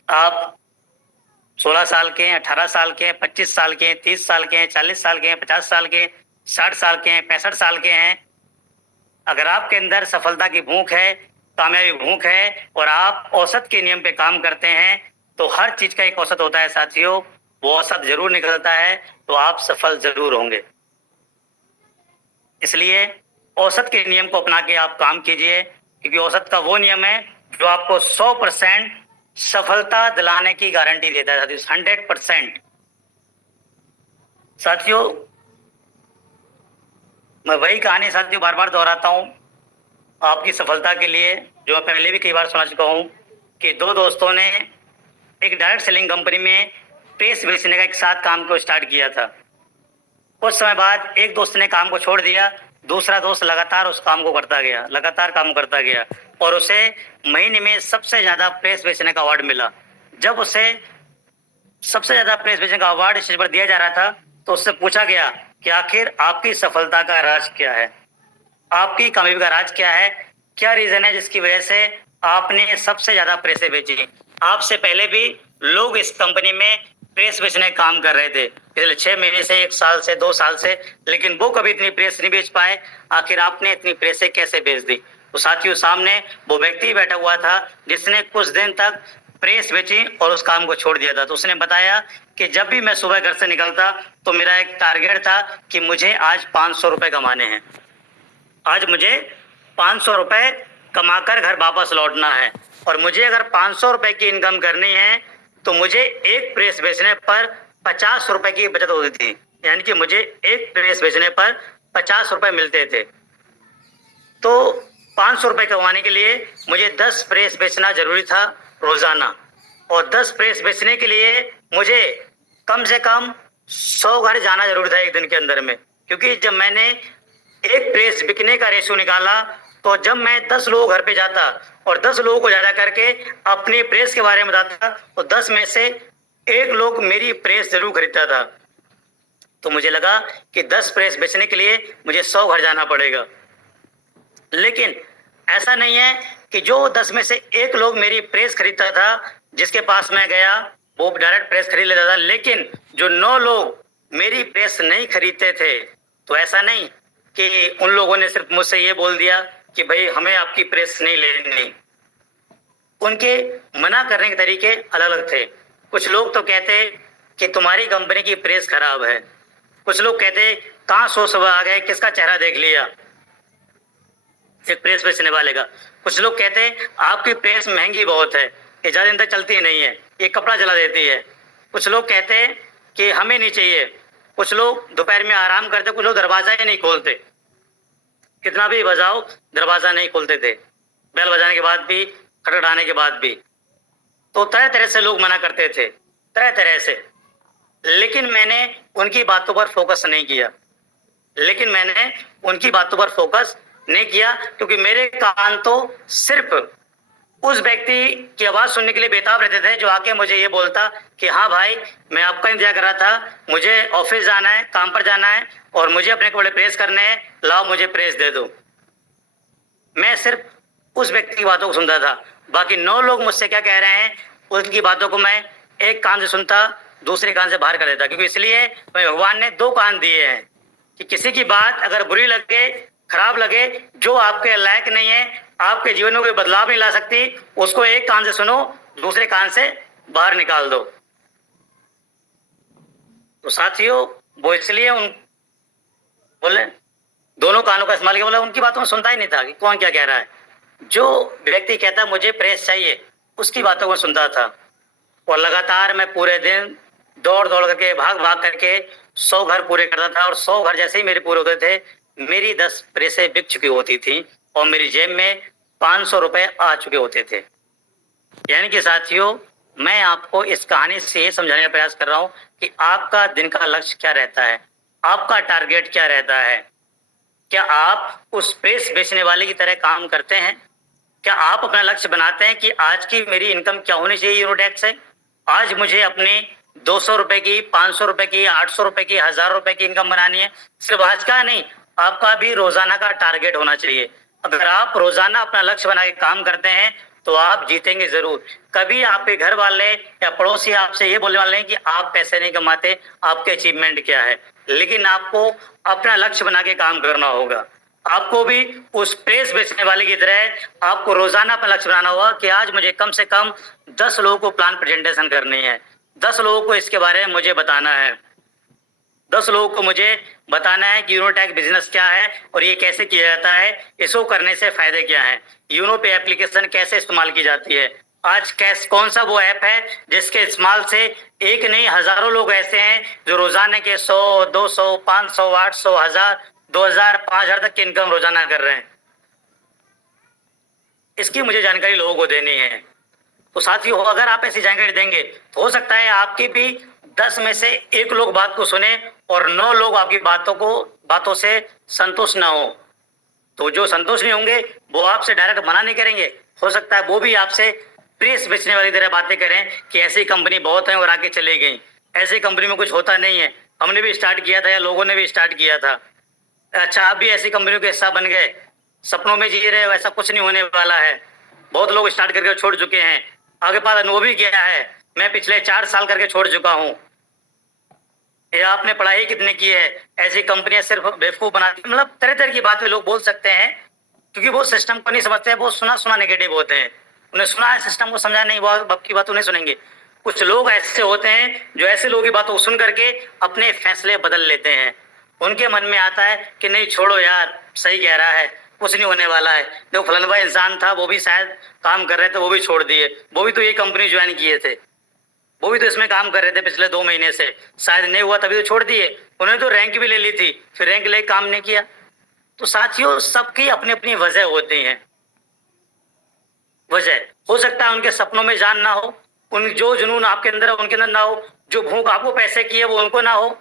आप 16 साल के हैं, 18 साल के हैं, 25 साल के हैं, 30 साल के हैं, 40 साल के हैं, 50 साल के हैं, 60 साल के हैं, 65 साल के हैं, अगर आपके अंदर सफलता की भूख है, कामयाबी भूख है और आप औसत के नियम पे काम करते हैं, तो हर चीज का एक औसत होता है साथियों, वो औसत जरूर निकलता है तो आप सफल जरूर होंगे। इसलिए औसत के नियम को अपना के आप काम कीजिए, क्योंकि औसत का वो नियम है जो आपको 100% सफलता दिलाने की गारंटी देता है साथियों, 100%। साथियों मैं वही कहानी साथियों बार बार दोहराता हूँ आपकी सफलता के लिए, जो मैं पहले भी कई बार सुना चुका हूँ कि दो दोस्तों ने एक डायरेक्ट सेलिंग कंपनी में प्रेस बेचने का एक साथ काम को स्टार्ट किया था। कुछ समय बाद एक दोस्त ने काम को छोड़ दिया, दूसरा दोस्त लगातार उस काम को करता गया, लगातार काम करता गया और उसे महीने में सबसे ज्यादा प्रेस बेचने का अवार्ड मिला। जब उसे सबसे ज्यादा प्रेस बेचने का अवार्ड स्टेज पर दिया जा रहा था तो उससे पूछा गया कि आखिर आपकी सफलता का राज क्या है, आपकी कामयाबी का राज क्या है, क्या रीजन है जिसकी वजह से आपने सबसे ज्यादा प्रेसें बेची। आपसे पहले भी लोग इस कंपनी में प्रेस बेचने का काम कर रहे थे पिछले 6 महीने से, 1 साल से, 2 साल से, लेकिन वो कभी इतनी प्रेस नहीं बेच पाए। आखिर आपने इतनी प्रेसें कैसे बेच दी। तो साथियों सामने वो व्यक्ति बैठा हुआ था जिसने कुछ दिन तक प्रेस बेची और उस काम को छोड़ दिया था। तो उसने बताया कि जब भी मैं सुबह घर से निकलता तो मेरा एक टारगेट था कि मुझे आज 500 रुपए कमाने हैं, आज मुझे 500 रुपए कमाकर घर वापस लौटना है और मुझे अगर 500 रुपए की इनकम करनी है तो मुझे एक प्रेस बेचने पर 50 रुपए की बचत होती थी। यानी कि मुझे एक प्रेस बेचने पर 50 रुपए मिलते थे। तो 500 रुपए कमाने के लिए मुझे 10 प्रेस बेचना जरूरी था रोजाना, और 10 प्रेस बेचने के लिए मुझे कम से कम 100 घर जाना जरूरी था एक दिन के अंदर में। क्योंकि जब मैंने एक प्रेस बिकने का रेशियो निकाला, तो जब मैं 10 लोगों घर पे जाता और 10 लोगों को ज्यादा करके अपनी प्रेस के बारे में बताता, तो 10 में से एक लोग मेरी प्रेस जरूर खरीदता था। तो मुझे लगा कि 10 प्रेस बेचने के लिए मुझे 100 घर जाना पड़ेगा। लेकिन ऐसा नहीं है कि जो 10 में से एक लोग मेरी प्रेस खरीदता था, जिसके पास मैं गया वो डायरेक्ट प्रेस खरीद लेता था, लेकिन जो 9 लोग मेरी प्रेस नहीं खरीदते थे, तो ऐसा नहीं कि उन लोगों ने सिर्फ मुझसे ये बोल दिया कि भाई हमें आपकी प्रेस नहीं लेनी। उनके मना करने के तरीके अलग अलग थे। कुछ लोग तो कहते कि तुम्हारी कंपनी की प्रेस खराब है। कुछ लोग कहते कहाँ सो सुबह आ गए, किसका चेहरा देख लिया एक प्रेस बेचने वाले का। कुछ लोग कहते हैं आपकी प्रेस महंगी बहुत है, ये ज्यादा दिन तक चलती नहीं है, ये कपड़ा जला देती है। कुछ लोग कहते हैं कि हमें नहीं चाहिए। कुछ लोग दोपहर में आराम करते, कुछ लोग दरवाजा ही नहीं खोलते, कितना भी बजाओ दरवाजा नहीं खोलते थे, बेल बजाने के बाद भी, खटखटाने के बाद भी। तो तरह तरह से लोग मना करते थे, तरह तरह से। लेकिन मैंने उनकी बातों पर फोकस नहीं किया। लेकिन मैंने उनकी बातों पर फोकस नहीं किया, क्योंकि मेरे कान तो सिर्फ उस व्यक्ति की आवाज सुनने के लिए बेताब रहते थे, जो आके मुझे ये बोलता कि हाँ भाई, मैं आपका इंतजार कर रहा था, मुझे ऑफिस जाना है, काम पर जाना है, और मुझे अपने कपड़े प्रेस करने हैं, लाओ मुझे प्रेस दे दो। मैं सिर्फ उस व्यक्ति की बातों को सुनता था। बाकी 9 लोग मुझसे क्या कह रहे हैं, उनकी बातों को मैं एक कान से सुनता, दूसरे कान से बाहर कर देता। क्योंकि इसलिए भगवान ने 2 कान दिए हैं कि किसी की बात अगर बुरी लगे, खराब लगे, जो आपके लायक नहीं है, आपके जीवन में कोई बदलाव नहीं ला सकती, उसको एक कान से सुनो, दूसरे कान से बाहर निकाल दो। तो साथियों, वो इसलिए उन बोले दोनों कानों का इस्तेमाल किया, बोला उनकी बातों में सुनता ही नहीं था कि कौन क्या कह रहा है। जो व्यक्ति कहता मुझे प्रेस चाहिए, उसकी बातों को सुनता था। और लगातार मैं पूरे दिन दौड़ दौड़ करके, भाग भाग करके 100 घर पूरे करता था। और 100 घर जैसे ही मेरे पूरे होते थे, मेरी 10 प्रेसें बिक चुकी होती थी और मेरी जेब में 500 रुपए आ चुके होते थे। यानी कि साथियों, मैं आपको इस कहानी से ये समझाने का प्रयास कर रहा हूं कि आपका दिन का लक्ष्य क्या रहता है, आपका टारगेट क्या रहता है। क्या आप उस प्रेस बेचने वाले की तरह काम करते हैं? क्या आप अपना लक्ष्य बनाते हैं कि आज की मेरी इनकम क्या होनी चाहिए यूरोटैक्स से? आज मुझे अपनी 200 रुपए की, 500 रुपए की, 800 रुपए की, 1000 रुपए की इनकम बनानी है। सिर्फ आज का नहीं, आपका भी रोजाना का टारगेट होना चाहिए। अगर आप रोजाना अपना लक्ष्य बना के काम करते हैं, तो आप जीतेंगे जरूर। कभी आपके घर वाले या पड़ोसी आपसे ये बोलने वाले हैं कि आप पैसे नहीं कमाते, आपके अचीवमेंट क्या है। लेकिन आपको अपना लक्ष्य बना के काम करना होगा। आपको भी उस प्रेस बेचने वाले की तरह आपको रोजाना अपना लक्ष्य बनाना होगा कि आज मुझे कम से कम 10 लोगों को प्लान प्रेजेंटेशन करनी है, 10 लोगों को इसके बारे में मुझे बताना है, 10 लोगों को मुझे बताना है कि यूनोटैक बिजनेस क्या है और ये कैसे किया जाता है, इसको करने से फायदे क्या हैं, यूनो पे एप्लीकेशन कैसे इस्तेमाल की जाती है। आज कौन सा वो ऐप है जिसके इस्तेमाल से एक नहीं हजारों लोग ऐसे हैं जो रोजाना के 100, 200, 500, 800, 1000, 2000, 5000 तक की इनकम रोजाना कर रहे हैं। इसकी मुझे जानकारी लोगों को देनी है। तो साथियों, अगर आप ऐसी जानकारी देंगे तो हो सकता है आपकी भी 10 में से एक लोग बात को सुने और 9 लोग आपकी बातों से संतुष्ट ना हो। तो जो संतुष्ट नहीं होंगे वो आपसे डायरेक्ट मना नहीं करेंगे। हो सकता है वो भी आपसे प्रेस बेचने वाली तरह बातें करें कि ऐसी कंपनी बहुत है और आगे चली गई, ऐसी कंपनी में कुछ होता नहीं है, हमने भी स्टार्ट किया था या लोगों ने भी स्टार्ट किया था, अच्छा आप भी ऐसी कंपनियों के हिस्सा बन गए, सपनों में जी रहे हो, ऐसा कुछ नहीं होने वाला है। बहुत लोग स्टार्ट करके छोड़ चुके हैं, आगे पास अनुभव भी किया है। मैं पिछले 4 साल करके छोड़ चुका हूँ। ये आपने पढ़ाई कितने की है, ऐसी कंपनियां सिर्फ बेवकूफ बनाती, मतलब तरह तरह की बातें लोग बोल सकते हैं, क्योंकि वो सिस्टम को नहीं समझते हैं। वो सुना सुना नेगेटिव होते हैं, उन्हें सुना है सिस्टम को, समझा नहीं, वो आपकी बात नहीं सुनेंगे। कुछ लोग ऐसे होते हैं जो ऐसे लोगों की बातों को सुन करके अपने फैसले बदल लेते हैं। उनके मन में आता है कि नहीं छोड़ो यार, सही कह रहा है, कुछ नहीं होने वाला है। देखो फलाना इंसान था, वो भी शायद काम कर रहे थे, वो भी छोड़ दिए, वो भी तो ये कंपनी ज्वाइन किए थे। वो भी तो इसमें काम कर रहे थे पिछले 2 महीने से, शायद नहीं हुआ तभी तो छोड़ दिए। उन्होंने तो रैंक भी ले ली थी, फिर रैंक ले काम नहीं किया। तो साथियों, सबकी अपनी अपनी वजह होती है। वजह हो सकता है उनके सपनों में जान ना हो, उन जो जुनून आपके अंदर है उनके अंदर ना हो, जो भूख आपको पैसे की है वो उनको ना हो।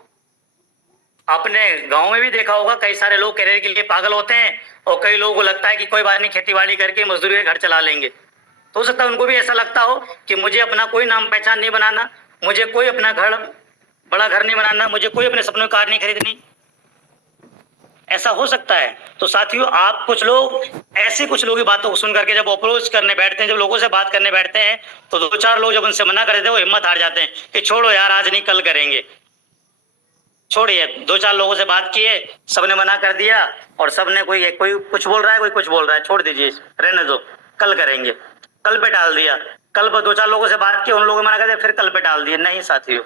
आपने गांव में भी देखा होगा, कई सारे लोग करियर के लिए पागल होते हैं और कई लोगों को लगता है कि कोई बात नहीं, खेती बाड़ी करके मजदूरी का घर चला लेंगे। तो हो सकता है उनको भी ऐसा लगता हो कि मुझे अपना कोई नाम पहचान नहीं बनाना, मुझे कोई अपना घर, बड़ा घर नहीं बनाना, मुझे कोई अपने सपनों की कार नहीं खरीदनी। ऐसा हो सकता है। तो साथियों, आप कुछ लोग ऐसे कुछ लोगों की बातों को सुन करके जब अप्रोच करने बैठते हैं, जब लोगों से बात करने बैठते हैं, तो 2-4 लोग जब उनसे मना कर देते हैं, वो हिम्मत हार जाते हैं कि छोड़ो यार, आज नहीं कल करेंगे। छोड़िए, 2-4 लोगों से बात किए, सबने मना कर दिया और सबने कोई कुछ बोल रहा है, कोई कुछ बोल रहा है, छोड़ दीजिए, रहने दो, कल करेंगे, कल पे टाल दिया। कल पर 2-4 लोगों से बात की, उन लोगों ने मना कर दिया, फिर कल पे टाल दिया। नहीं साथियों,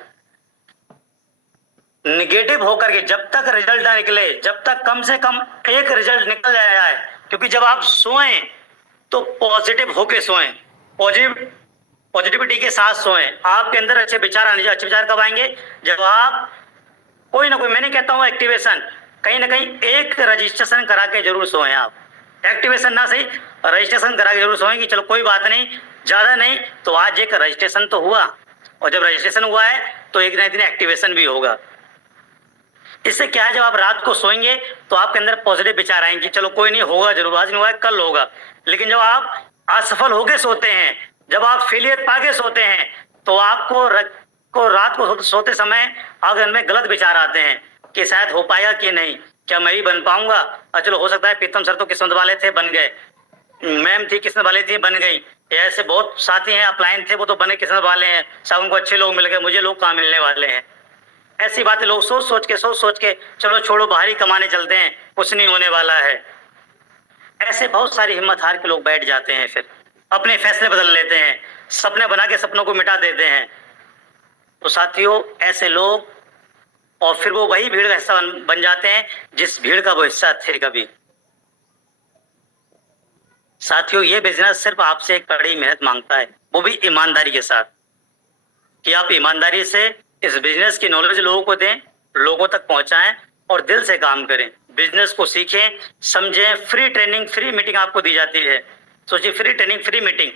निगेटिव होकर के जब तक रिजल्ट ना निकले, जब तक कम से कम एक रिजल्ट निकल जाए, क्योंकि जब आप सोएं तो पॉजिटिव होके सोएं, पॉजिटिविटी के साथ सोएं। आपके अंदर अच्छे विचार आने चाहिए। अच्छे विचार कब आएंगे? जब आप कोई ना कोई, मैं नहीं कहता हूं एक्टिवेशन, कहीं ना कहीं एक रजिस्ट्रेशन करा के जरूर सोएं। आप एक्टिवेशन ना सही, रजिस्ट्रेशन करा के जरूर सोएं कि चलो कोई बात नहीं, ज्यादा नहीं तो आज एक रजिस्ट्रेशन तो हुआ, और जब रजिस्ट्रेशन हुआ है तो एक ना एक दिन एक्टिवेशन भी होगा। इससे क्या है, जब आप रात को सोएंगे तो आपके अंदर पॉजिटिव विचार आएंगे कि चलो कोई नहीं, होगा जरूर, आज नहीं हुआ कल होगा। लेकिन जब आप असफल होके सोते हैं, जब आप फेलियर पाके सोते हैं, तो आपको रात को सोते समय आपके मन में गलत विचार आते हैं कि शायद हो पाएगा कि नहीं, क्या मैं ही बन पाऊंगा। चलो हो सकता है प्रीतम सर तो किस्मत वाले थे, बन गए, मैम थी किस्मत वाली थी, बन गई, ऐसे बहुत साथी हैं अपलाइन थे, वो तो बने किस्मत वाले हैं, सब उनको अच्छे लोग मिल गए, मुझे लोग कहाँ मिलने वाले हैं। ऐसी बातें लोग सोच सोच के चलो छोड़ो, बाहर ही कमाने चलते हैं, कुछ नहीं होने वाला है। ऐसे बहुत सारी हिम्मत हार के लोग बैठ जाते हैं, फिर अपने फैसले बदल लेते हैं, सपने बना के सपनों को मिटा देते हैं। तो साथियों, ऐसे लोग, और फिर वो वही भीड़ का हिस्सा बन जाते हैं जिस भीड़ का वो हिस्सा थे कभी। साथियों, ये बिजनेस सिर्फ आपसे एक कड़ी मेहनत मांगता है, वो भी ईमानदारी के साथ, कि आप ईमानदारी से इस बिजनेस की नॉलेज लोगों को दें, लोगों तक पहुंचाएं और दिल से काम करें, बिजनेस को सीखें, समझें। फ्री ट्रेनिंग, फ्री मीटिंग आपको दी जाती है। सोचिए, फ्री ट्रेनिंग, फ्री मीटिंग,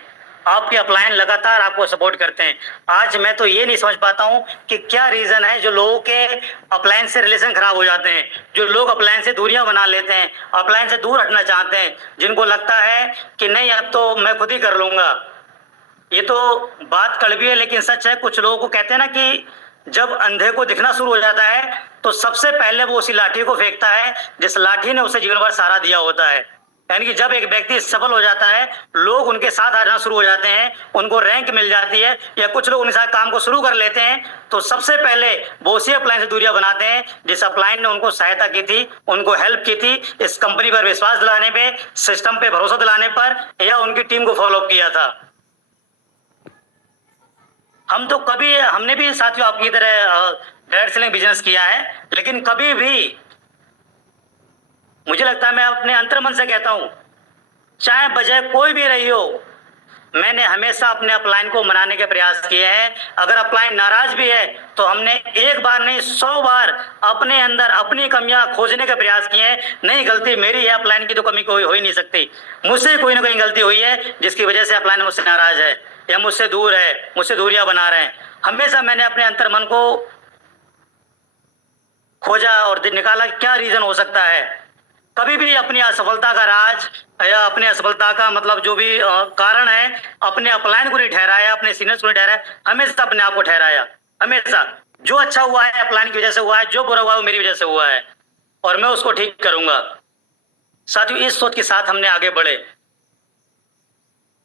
आपके अपलाइन लगातार आपको सपोर्ट करते हैं। आज मैं तो ये नहीं समझ पाता हूं कि क्या रीजन है जो लोगों के अपलाइन से रिलेशन खराब हो जाते हैं, जो लोग अपलाइन से दूरियां बना लेते हैं, अपलाइन से दूर हटना चाहते हैं, जिनको लगता है कि नहीं अब तो मैं खुद ही कर लूंगा। ये तो बात कड़वी है लेकिन सच है। कुछ लोगों को कहते हैं ना कि जब अंधे को दिखना शुरू हो जाता है तो सबसे पहले वो उसी लाठी को फेंकता है जिस लाठी ने उसे जीवन भर सहारा दिया होता है। यानी कि जब एक व्यक्ति सफल हो जाता है, लोग उनके साथ आना शुरू हो जाते हैं, उनको रैंक मिल जाती है, या कुछ लोग उनके साथ काम को शुरू कर लेते हैं, तो सबसे पहले वो उसी अपलाइन से दूरियां बनाते हैं जिस अपलाइन ने उनको सहायता की थी, उनको हेल्प की थी, इस कंपनी पर विश्वास दिलाने पे, सिस्टम पे भरोसा दिलाने पर, या उनकी टीम को फॉलो किया था। हमने भी साथियों आपकी तरह डायरेक्ट सेलिंग बिजनेस किया है, लेकिन कभी भी मुझे लगता है, मैं अपने अंतर्मन से कहता हूं, चाहे वजह कोई भी रही हो, मैंने हमेशा अपने अपलाइन को मनाने के प्रयास किए हैं। अगर अपलाइन नाराज भी है तो हमने एक बार नहीं 100 बार अपने अंदर अपनी कमियां खोजने का प्रयास किए हैं। नहीं, गलती मेरी है, अपलाइन की तो कमी कोई हो ही नहीं सकती, मुझसे कोई ना कोई गलती हुई है जिसकी वजह से अपलाइन मुझसे नाराज है या मुझसे दूर है, मुझसे दूरियां बना रहे हैं। हमेशा मैंने अपने अंतर्मन को खोजा और निकाला क्या रीजन हो सकता है। कभी भी अपनी असफलता का राज या अपनी असफलता का मतलब जो भी कारण है, अपने अपलाइन को नहीं ठहराया, अपने सीनियर्स को नहीं ठहराया, हमेशा अपने आप को ठहराया। हमेशा जो अच्छा हुआ है अपलाइन की वजह से हुआ है, जो बुरा हुआ है वो मेरी वजह से हुआ है और मैं उसको ठीक करूंगा। साथियों, इस सोच के साथ हमने आगे बढ़े,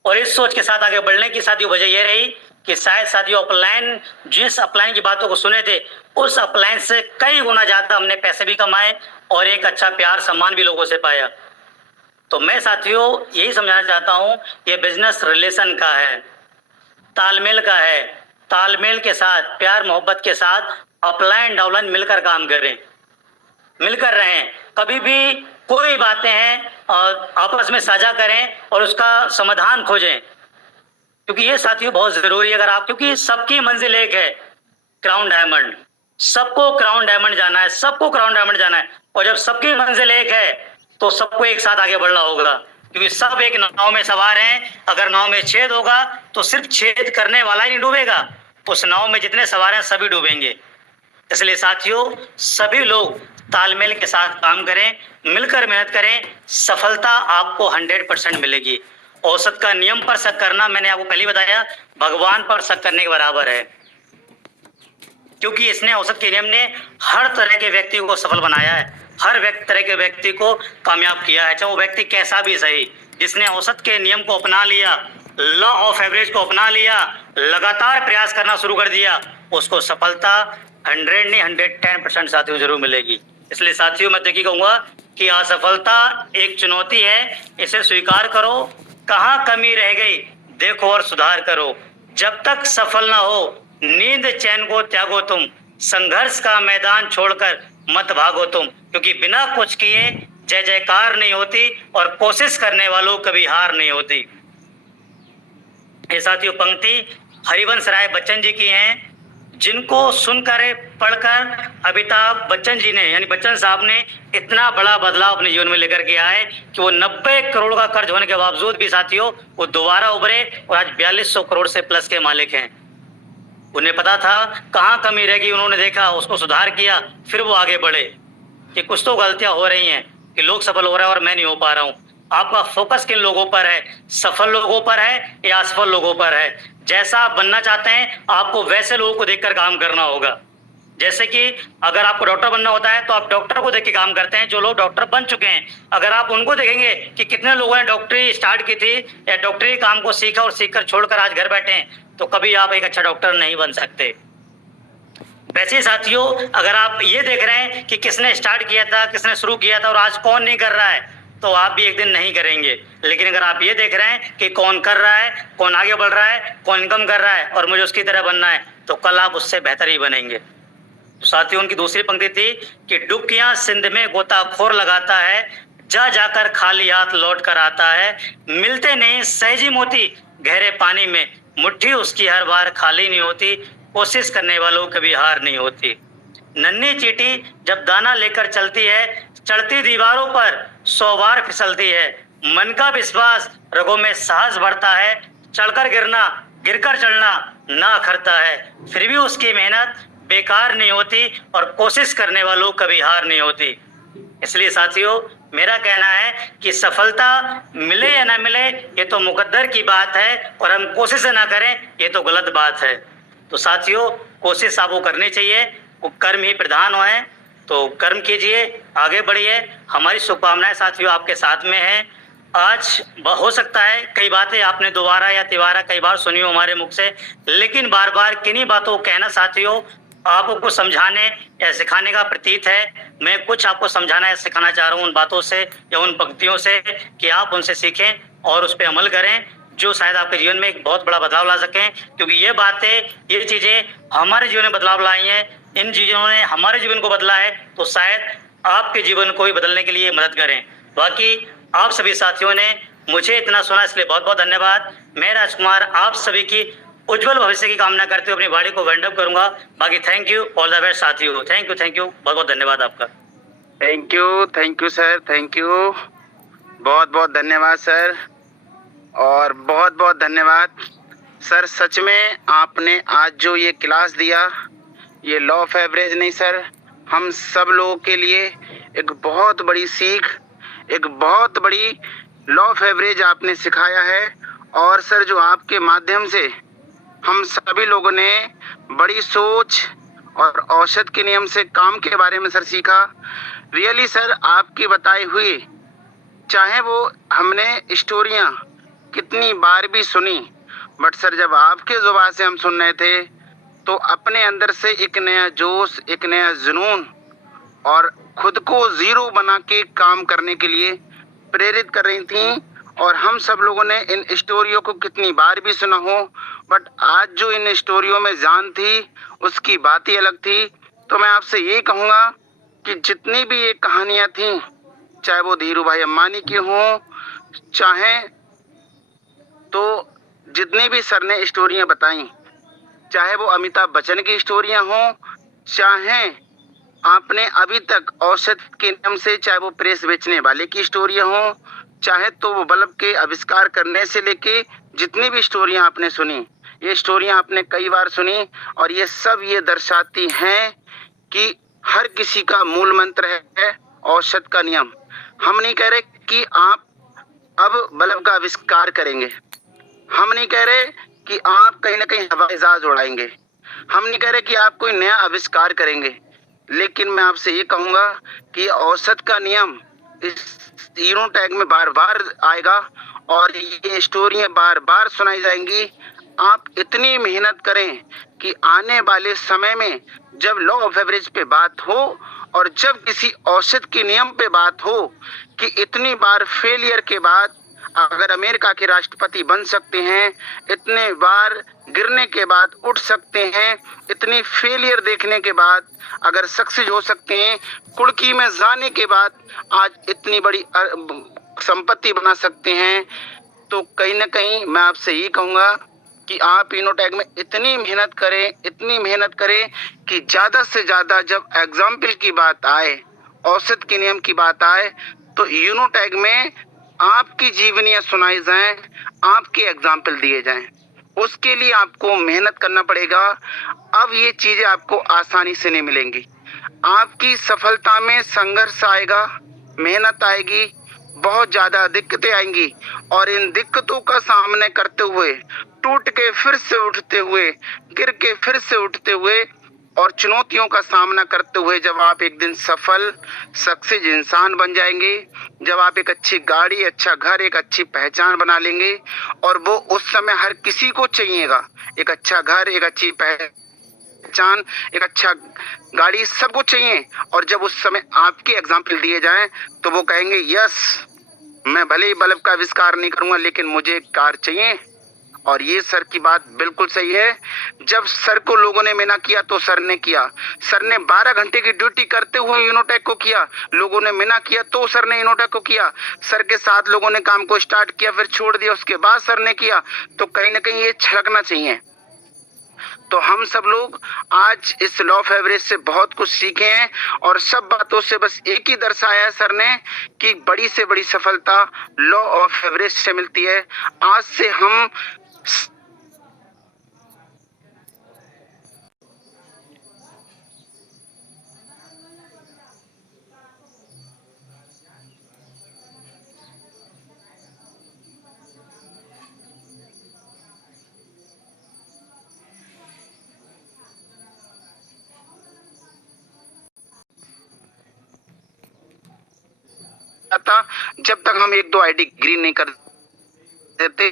और इस सोच के साथ आगे बढ़ने की साथियों वजह यह रही कि शायद साथियों अपलाइन, जिस अपलाइन की बातों को सुने थे, उस अपलाइन से कई गुना ज्यादा हमने पैसे भी कमाए और एक अच्छा प्यार सम्मान भी लोगों से पाया। तो मैं साथियों यही समझाना चाहता हूं, ये बिजनेस रिलेशन का है, तालमेल का है। तालमेल के साथ, प्यार मोहब्बत के साथ अपलाइन डाउनलाइन मिलकर काम करें, मिलकर रहें। कभी भी कोई बातें हैं और आपस में साझा करें और उसका समाधान खोजें। क्योंकि ये साथियों बहुत जरूरी है। अगर आप, क्योंकि सबकी मंजिल एक है, क्राउन डायमंड। सबको क्राउन डायमंड जाना है, सबको क्राउन डायमंड जाना है। और जब सबकी मंजिल एक है तो सबको एक साथ आगे बढ़ना होगा, क्योंकि सब एक नाव में सवार हैं। अगर नाव में छेद होगा तो सिर्फ छेद करने वाला ही नहीं डूबेगा, उस नाव में जितने सवार हैं सभी डूबेंगे। इसलिए साथियों, सभी लोग तालमेल के साथ काम करें, मिलकर मेहनत करें, सफलता आपको 100% मिलेगी। औसत का नियम पर शक करना, मैंने आपको पहले बताया, भगवान पर शक करने के बराबर है, क्योंकि इसने, औसत के नियम ने हर तरह के व्यक्ति को सफल बनाया है, हर तरह के व्यक्ति को कामयाब किया है, चाहे वो व्यक्ति कैसा भी सही। जिसने औसत के नियम को अपना लिया, लॉ ऑफ एवरेज को अपना लिया, लगातार प्रयास करना शुरू कर दिया, उसको सफलता 100 नहीं 110% साथियों जरूर मिलेगी। इसलिए साथियों, मैं देखिए कहूंगा कि असफलता एक चुनौती है, इसे स्वीकार करो। कहाँ कमी रह गई देखो और सुधार करो। जब तक सफल ना हो नींद चैन को त्यागो तुम, संघर्ष का मैदान छोड़कर मत भागो तुम, क्योंकि बिना कुछ किए जय जयकार नहीं होती और कोशिश करने वालों कभी हार नहीं होती। ये साथियों पंक्ति हरिवंश राय बच्चन जी की हैं, जिनको सुनकर पढ़कर अमिताभ बच्चन जी ने, यानी बच्चन साहब ने इतना बड़ा बदलाव अपने जीवन में लेकर के आए कि वो 90 करोड़ का कर्ज होने के बावजूद भी साथियों वो दोबारा उभरे और आज 4200 करोड़ से प्लस के मालिक हैं। उन्हें पता था कहाँ कमी रह गई, उन्होंने देखा, उसको सुधार किया, फिर वो आगे बढ़े कि कुछ तो गलतियां हो रही हैं कि लोग सफल हो रहे हैं और मैं नहीं हो पा रहा हूँ। आपका फोकस किन लोगों पर है, सफल लोगों पर है या असफल लोगों पर है? जैसा आप बनना चाहते हैं आपको वैसे लोगों को देखकर काम करना होगा। जैसे कि अगर आपको डॉक्टर बनना होता है तो आप डॉक्टर को देख के काम करते हैं जो लोग डॉक्टर बन चुके हैं। अगर आप उनको देखेंगे कि कितने लोगों ने डॉक्टरी स्टार्ट की थी या डॉक्टरी काम को सीखा और सीखकर छोड़कर आज घर बैठे हैं, तो कभी आप एक अच्छा डॉक्टर नहीं बन सकते। वैसे साथियों, अगर आप ये देख रहे हैं कि किसने स्टार्ट किया था, किसने शुरू किया था और आज कौन नहीं कर रहा है, तो आप भी एक दिन नहीं करेंगे। लेकिन अगर आप ये देख रहे हैं कि कौन कर रहा है, कौन आगे बढ़ रहा है, कौन इनकम कर रहा है और मुझे उसकी तरह बनना है, तो कल आप उससे बेहतर ही बनेंगे। तो साथियों, उनकी दूसरी पंक्ति थी कि डुबकियां सिंध में गोताखोर लगाता है, जा जाकर खाली हाथ लौट कर आता है, मिलते नहीं सहजी मोती गहरे पानी में, मुट्ठी उसकी हर बार खाली नहीं होती, कोशिश करने वालों कभी हार नहीं होती। नन्ही चींटी जब दाना लेकर चलती है, चढ़ती दीवारों पर 100 बार फिसलती है, मन का विश्वास रगों में साहस बढ़ता है, चढ़कर गिरना गिरकर चढ़ना ना अखरता है, फिर भी उसकी मेहनत बेकार नहीं होती और कोशिश करने वालों कभी हार नहीं होती। इसलिए साथियों, मेरा कहना है कि सफलता मिले या ना मिले ये तो मुकद्दर की बात है और हम कोशिश ना करें ये तो गलत बात है। तो साथियों, कोशिश आपको करनी चाहिए, वो कर्म ही प्रधान है, तो कर्म कीजिए, आगे बढ़िए। हमारी शुभकामनाएं साथियों आपके साथ में है। आज हो सकता है कई बातें आपने दोबारा या तिबारा कई बार सुनी हो हमारे मुख से, लेकिन बार बार किन्हीं बातों को कहना साथियों आपको कुछ समझाने या सिखाने का प्रतीत है। मैं कुछ आपको समझाना या सिखाना चाह रहा हूँ उन बातों से या उन पंक्तियों से कि आप उनसे सीखें और उस पर अमल करें, जो शायद आपके जीवन में एक बहुत बड़ा बदलाव ला सकें। क्योंकि ये बातें, ये चीजें हमारे जीवन में बदलाव लाई हैं, इन चीजों ने हमारे जीवन को बदला है, तो शायद आपके जीवन को भी बदलने के लिए मदद करें। बाकी आप सभी साथियों ने मुझे इतना सुना, इसलिए बहुत बहुत धन्यवाद। मैं राजकुमार आप सभी की उज्जवल भविष्य की कामना करते हुए अपनी वाणी को वाइंड अप करूंगा। बाकी thank you, all the best साथियों। थैंक यू, बहुत बहुत धन्यवाद आपका। Thank you sir, thank you, बहुत बहुत धन्यवाद सर, और बहुत बहुत धन्यवाद सर। सच में आपने आज जो ये क्लास दिया, ये लॉ ऑफ एवरेज नहीं सर, हम सब लोगों के लिए एक बहुत बड़ी सीख, एक बहुत बड़ी लॉ ऑफ एवरेज आपने सिखाया है। और सर, जो आपके माध्यम से हम सभी लोगों ने बड़ी सोच और औसत के नियम से काम के बारे में सर सीखा। रियली सर, आपकी बताई हुई, चाहे वो हमने स्टोरियां कितनी बार भी सुनी, बट सर जब आपके जुबान से हम सुन रहे थे तो अपने अंदर से एक नया जोश, एक नया जुनून और खुद को जीरो बना के काम करने के लिए प्रेरित कर रही थी। और हम सब लोगों ने इन स्टोरियों को कितनी बार भी सुना हो, बट आज जो इन स्टोरियों में जान थी उसकी बात ही अलग थी। तो मैं आपसे ये कहूँगा कि जितनी भी ये कहानियाँ थी, चाहे वो धीरू भाई अंबानी की हों, चाहे तो जितनी भी सर ने स्टोरियां बताई, चाहे वो अमिताभ बच्चन की स्टोरियां हो, चाहे आपने अभी तक औषध के नाम से, चाहे वो प्रेस बेचने वाले की स्टोरियां हो, चाहे तो वो बल्ब के आविष्कार करने से लेके जितनी भी स्टोरियां आपने सुनी, ये स्टोरियां आपने कई बार सुनी, और ये सब ये दर्शाती हैं कि हर किसी का मूल मंत्र है औषध का नियम। हम नहीं कह रहे कि आप अब बल्ब का आविष्कार करेंगे, हम नहीं कह रहे कि आप कहीं ना कहीं हवाई जहाज उड़ाएंगे, हम नहीं कह रहे कि आप कोई नया आविष्कार करेंगे, लेकिन मैं आपसे ये कहूंगा कि औसत का नियम इस तीनों टैग में बार बार आएगा और ये स्टोरियां बार बार सुनाई जाएंगी। आप इतनी मेहनत करें कि आने वाले समय में जब लॉ ऑफ एवरेज पे बात हो और जब किसी औसत के नियम पे बात हो कि इतनी बार फेलियर के बाद अगर अमेरिका के राष्ट्रपति बन सकते हैं, इतने बार गिरने के बाद उठ सकते हैं, इतनी फेलियर देखने के बाद अगर सक्सेस हो सकते हैं, कुर्की में जाने के बाद आज इतनी बड़ी संपत्ति बना सकते हैं, तो कहीं ना कहीं मैं आपसे ये कहूँगा कि आप इनोटैग में इतनी मेहनत करें, इतनी मेहनत करें कि ज़्यादा से ज़्यादा जब एग्जाम्पल की बात आए, औसत के नियम की बात आए, तो यूनोटैग में आपकी जीवनियाँ सुनाई जाएं, आपके एग्जाम्पल दिए जाएं। उसके लिए आपको मेहनत करना पड़ेगा। अब ये चीज़ें आपको आसानी से नहीं मिलेंगी। आपकी सफलता में संघर्ष आएगा, मेहनत आएगी, बहुत ज़्यादा दिक्कतें आएंगी, और इन दिक्कतों का सामना करते हुए, टूट के फिर से उठते हुए, गिर के फिर से उठते हुए और चुनौतियों का सामना करते हुए जब आप एक दिन सफल सक्सेस इंसान बन जाएंगे, जब आप एक अच्छी गाड़ी, अच्छा घर, एक अच्छी पहचान बना लेंगे, और वो उस समय हर किसी को चाहिएगा, एक अच्छा घर, एक अच्छी पहचान, एक अच्छा गाड़ी, सबको चाहिए। और जब उस समय आपके एग्जाम्पल दिए जाएं तो वो कहेंगे यस, मैं भले ही बल्ब का आविष्कार नहीं करूंगा लेकिन मुझे एक कार चाहिए। और ये सर की बात बिल्कुल सही है। जब सर को लोगों ने मना किया तो सर ने किया। सर ने 12 घंटे की ड्यूटी करते हुए यूनोटैक को किया, लोगों ने मना किया तो सर ने यूनोटैक को किया। सर के साथ लोगों ने काम को स्टार्ट किया, फिर छोड़ दिया, उसके बाद सर ने किया। तो कहीं ना कहीं ये छलकना चाहिए। तो हम सब लोग आज इस लॉ ऑफ एवरेज से बहुत कुछ सीखे हैं, और सब बातों से बस एक ही दर्शाया है सर ने कि बड़ी से बड़ी सफलता लॉ ऑफ एवरेज से मिलती है। आज से हम था, जब तक हम 1-2 आईडी ग्रीन नहीं कर देते,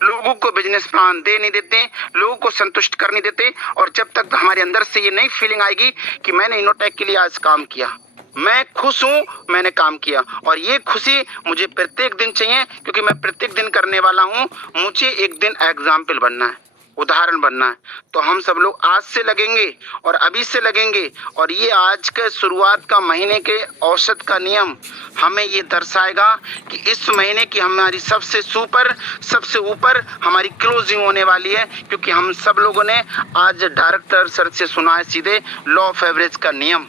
लोगों को बिजनेस प्लान दे नहीं देते, लोगों को संतुष्ट कर नहीं देते, और जब तक हमारे अंदर से ये नई फीलिंग आएगी कि मैंने इनोटैक के लिए आज काम किया, मैं खुश हूँ, मैंने काम किया, और ये खुशी मुझे प्रत्येक दिन चाहिए, क्योंकि मैं प्रत्येक दिन करने वाला हूँ। मुझे एक दिन एग्जाम्पल बनना है, उदाहरण बनना है। तो हम सब लोग आज से लगेंगे और अभी से लगेंगे, और ये आज के शुरुआत का महीने के औसत का नियम हमें ये दर्शाएगा कि इस महीने की हमारी सबसे ऊपर हमारी क्लोजिंग होने वाली है, क्योंकि हम सब लोगों ने आज डायरेक्टर सर से सुना है सीधे लॉ ऑफ एवरेज का नियम।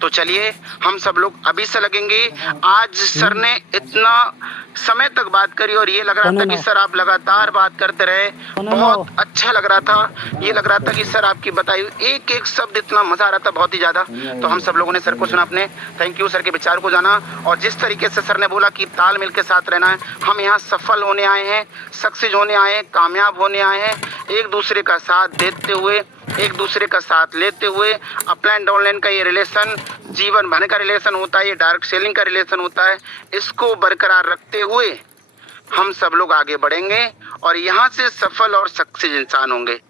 तो चलिए हम सब लोग अभी से लगेंगे। आज सर ने इतना समय तक बात करी और ये लग रहा था कि सर आप लगातार बात करते रहे, बहुत अच्छा लग रहा था। ये लग रहा था कि सर आपकी बताई हुई एक एक शब्द इतना मजा आ रहा था, बहुत ही ज्यादा। तो हम सब लोगों ने सर को सुना, अपने थैंक यू सर के विचार को जाना, और जिस तरीके से सर ने बोला कि तालमेल के साथ रहना है, हम यहाँ सफल होने आए हैं, सक्सेस होने आए हैं, कामयाब होने आए हैं, एक दूसरे का साथ देते हुए, एक दूसरे का साथ लेते हुए। अपलाइन डाउनलाइन का ये रिलेशन जीवन भर का रिलेशन होता है, ये डायरेक्ट सेलिंग का रिलेशन होता है। इसको बरकरार रखते हुए हम सब लोग आगे बढ़ेंगे और यहाँ से सफल और सक्सेस इंसान होंगे।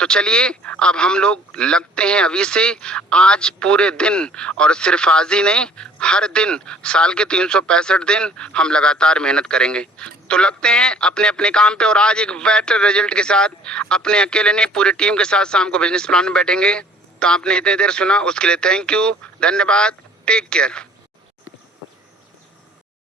तो चलिए अब हम लोग लगते हैं अभी से, आज पूरे दिन, और सिर्फ आज ही नहीं, हर दिन, साल के 365 दिन हम लगातार मेहनत करेंगे। तो लगते हैं अपने अपने काम पे, और आज एक बेटर रिजल्ट के साथ, अपने अकेले नहीं पूरी टीम के साथ शाम को बिजनेस प्लान में बैठेंगे। तो आपने इतनी देर सुना उसके लिए थैंक यू, धन्यवाद, टेक केयर।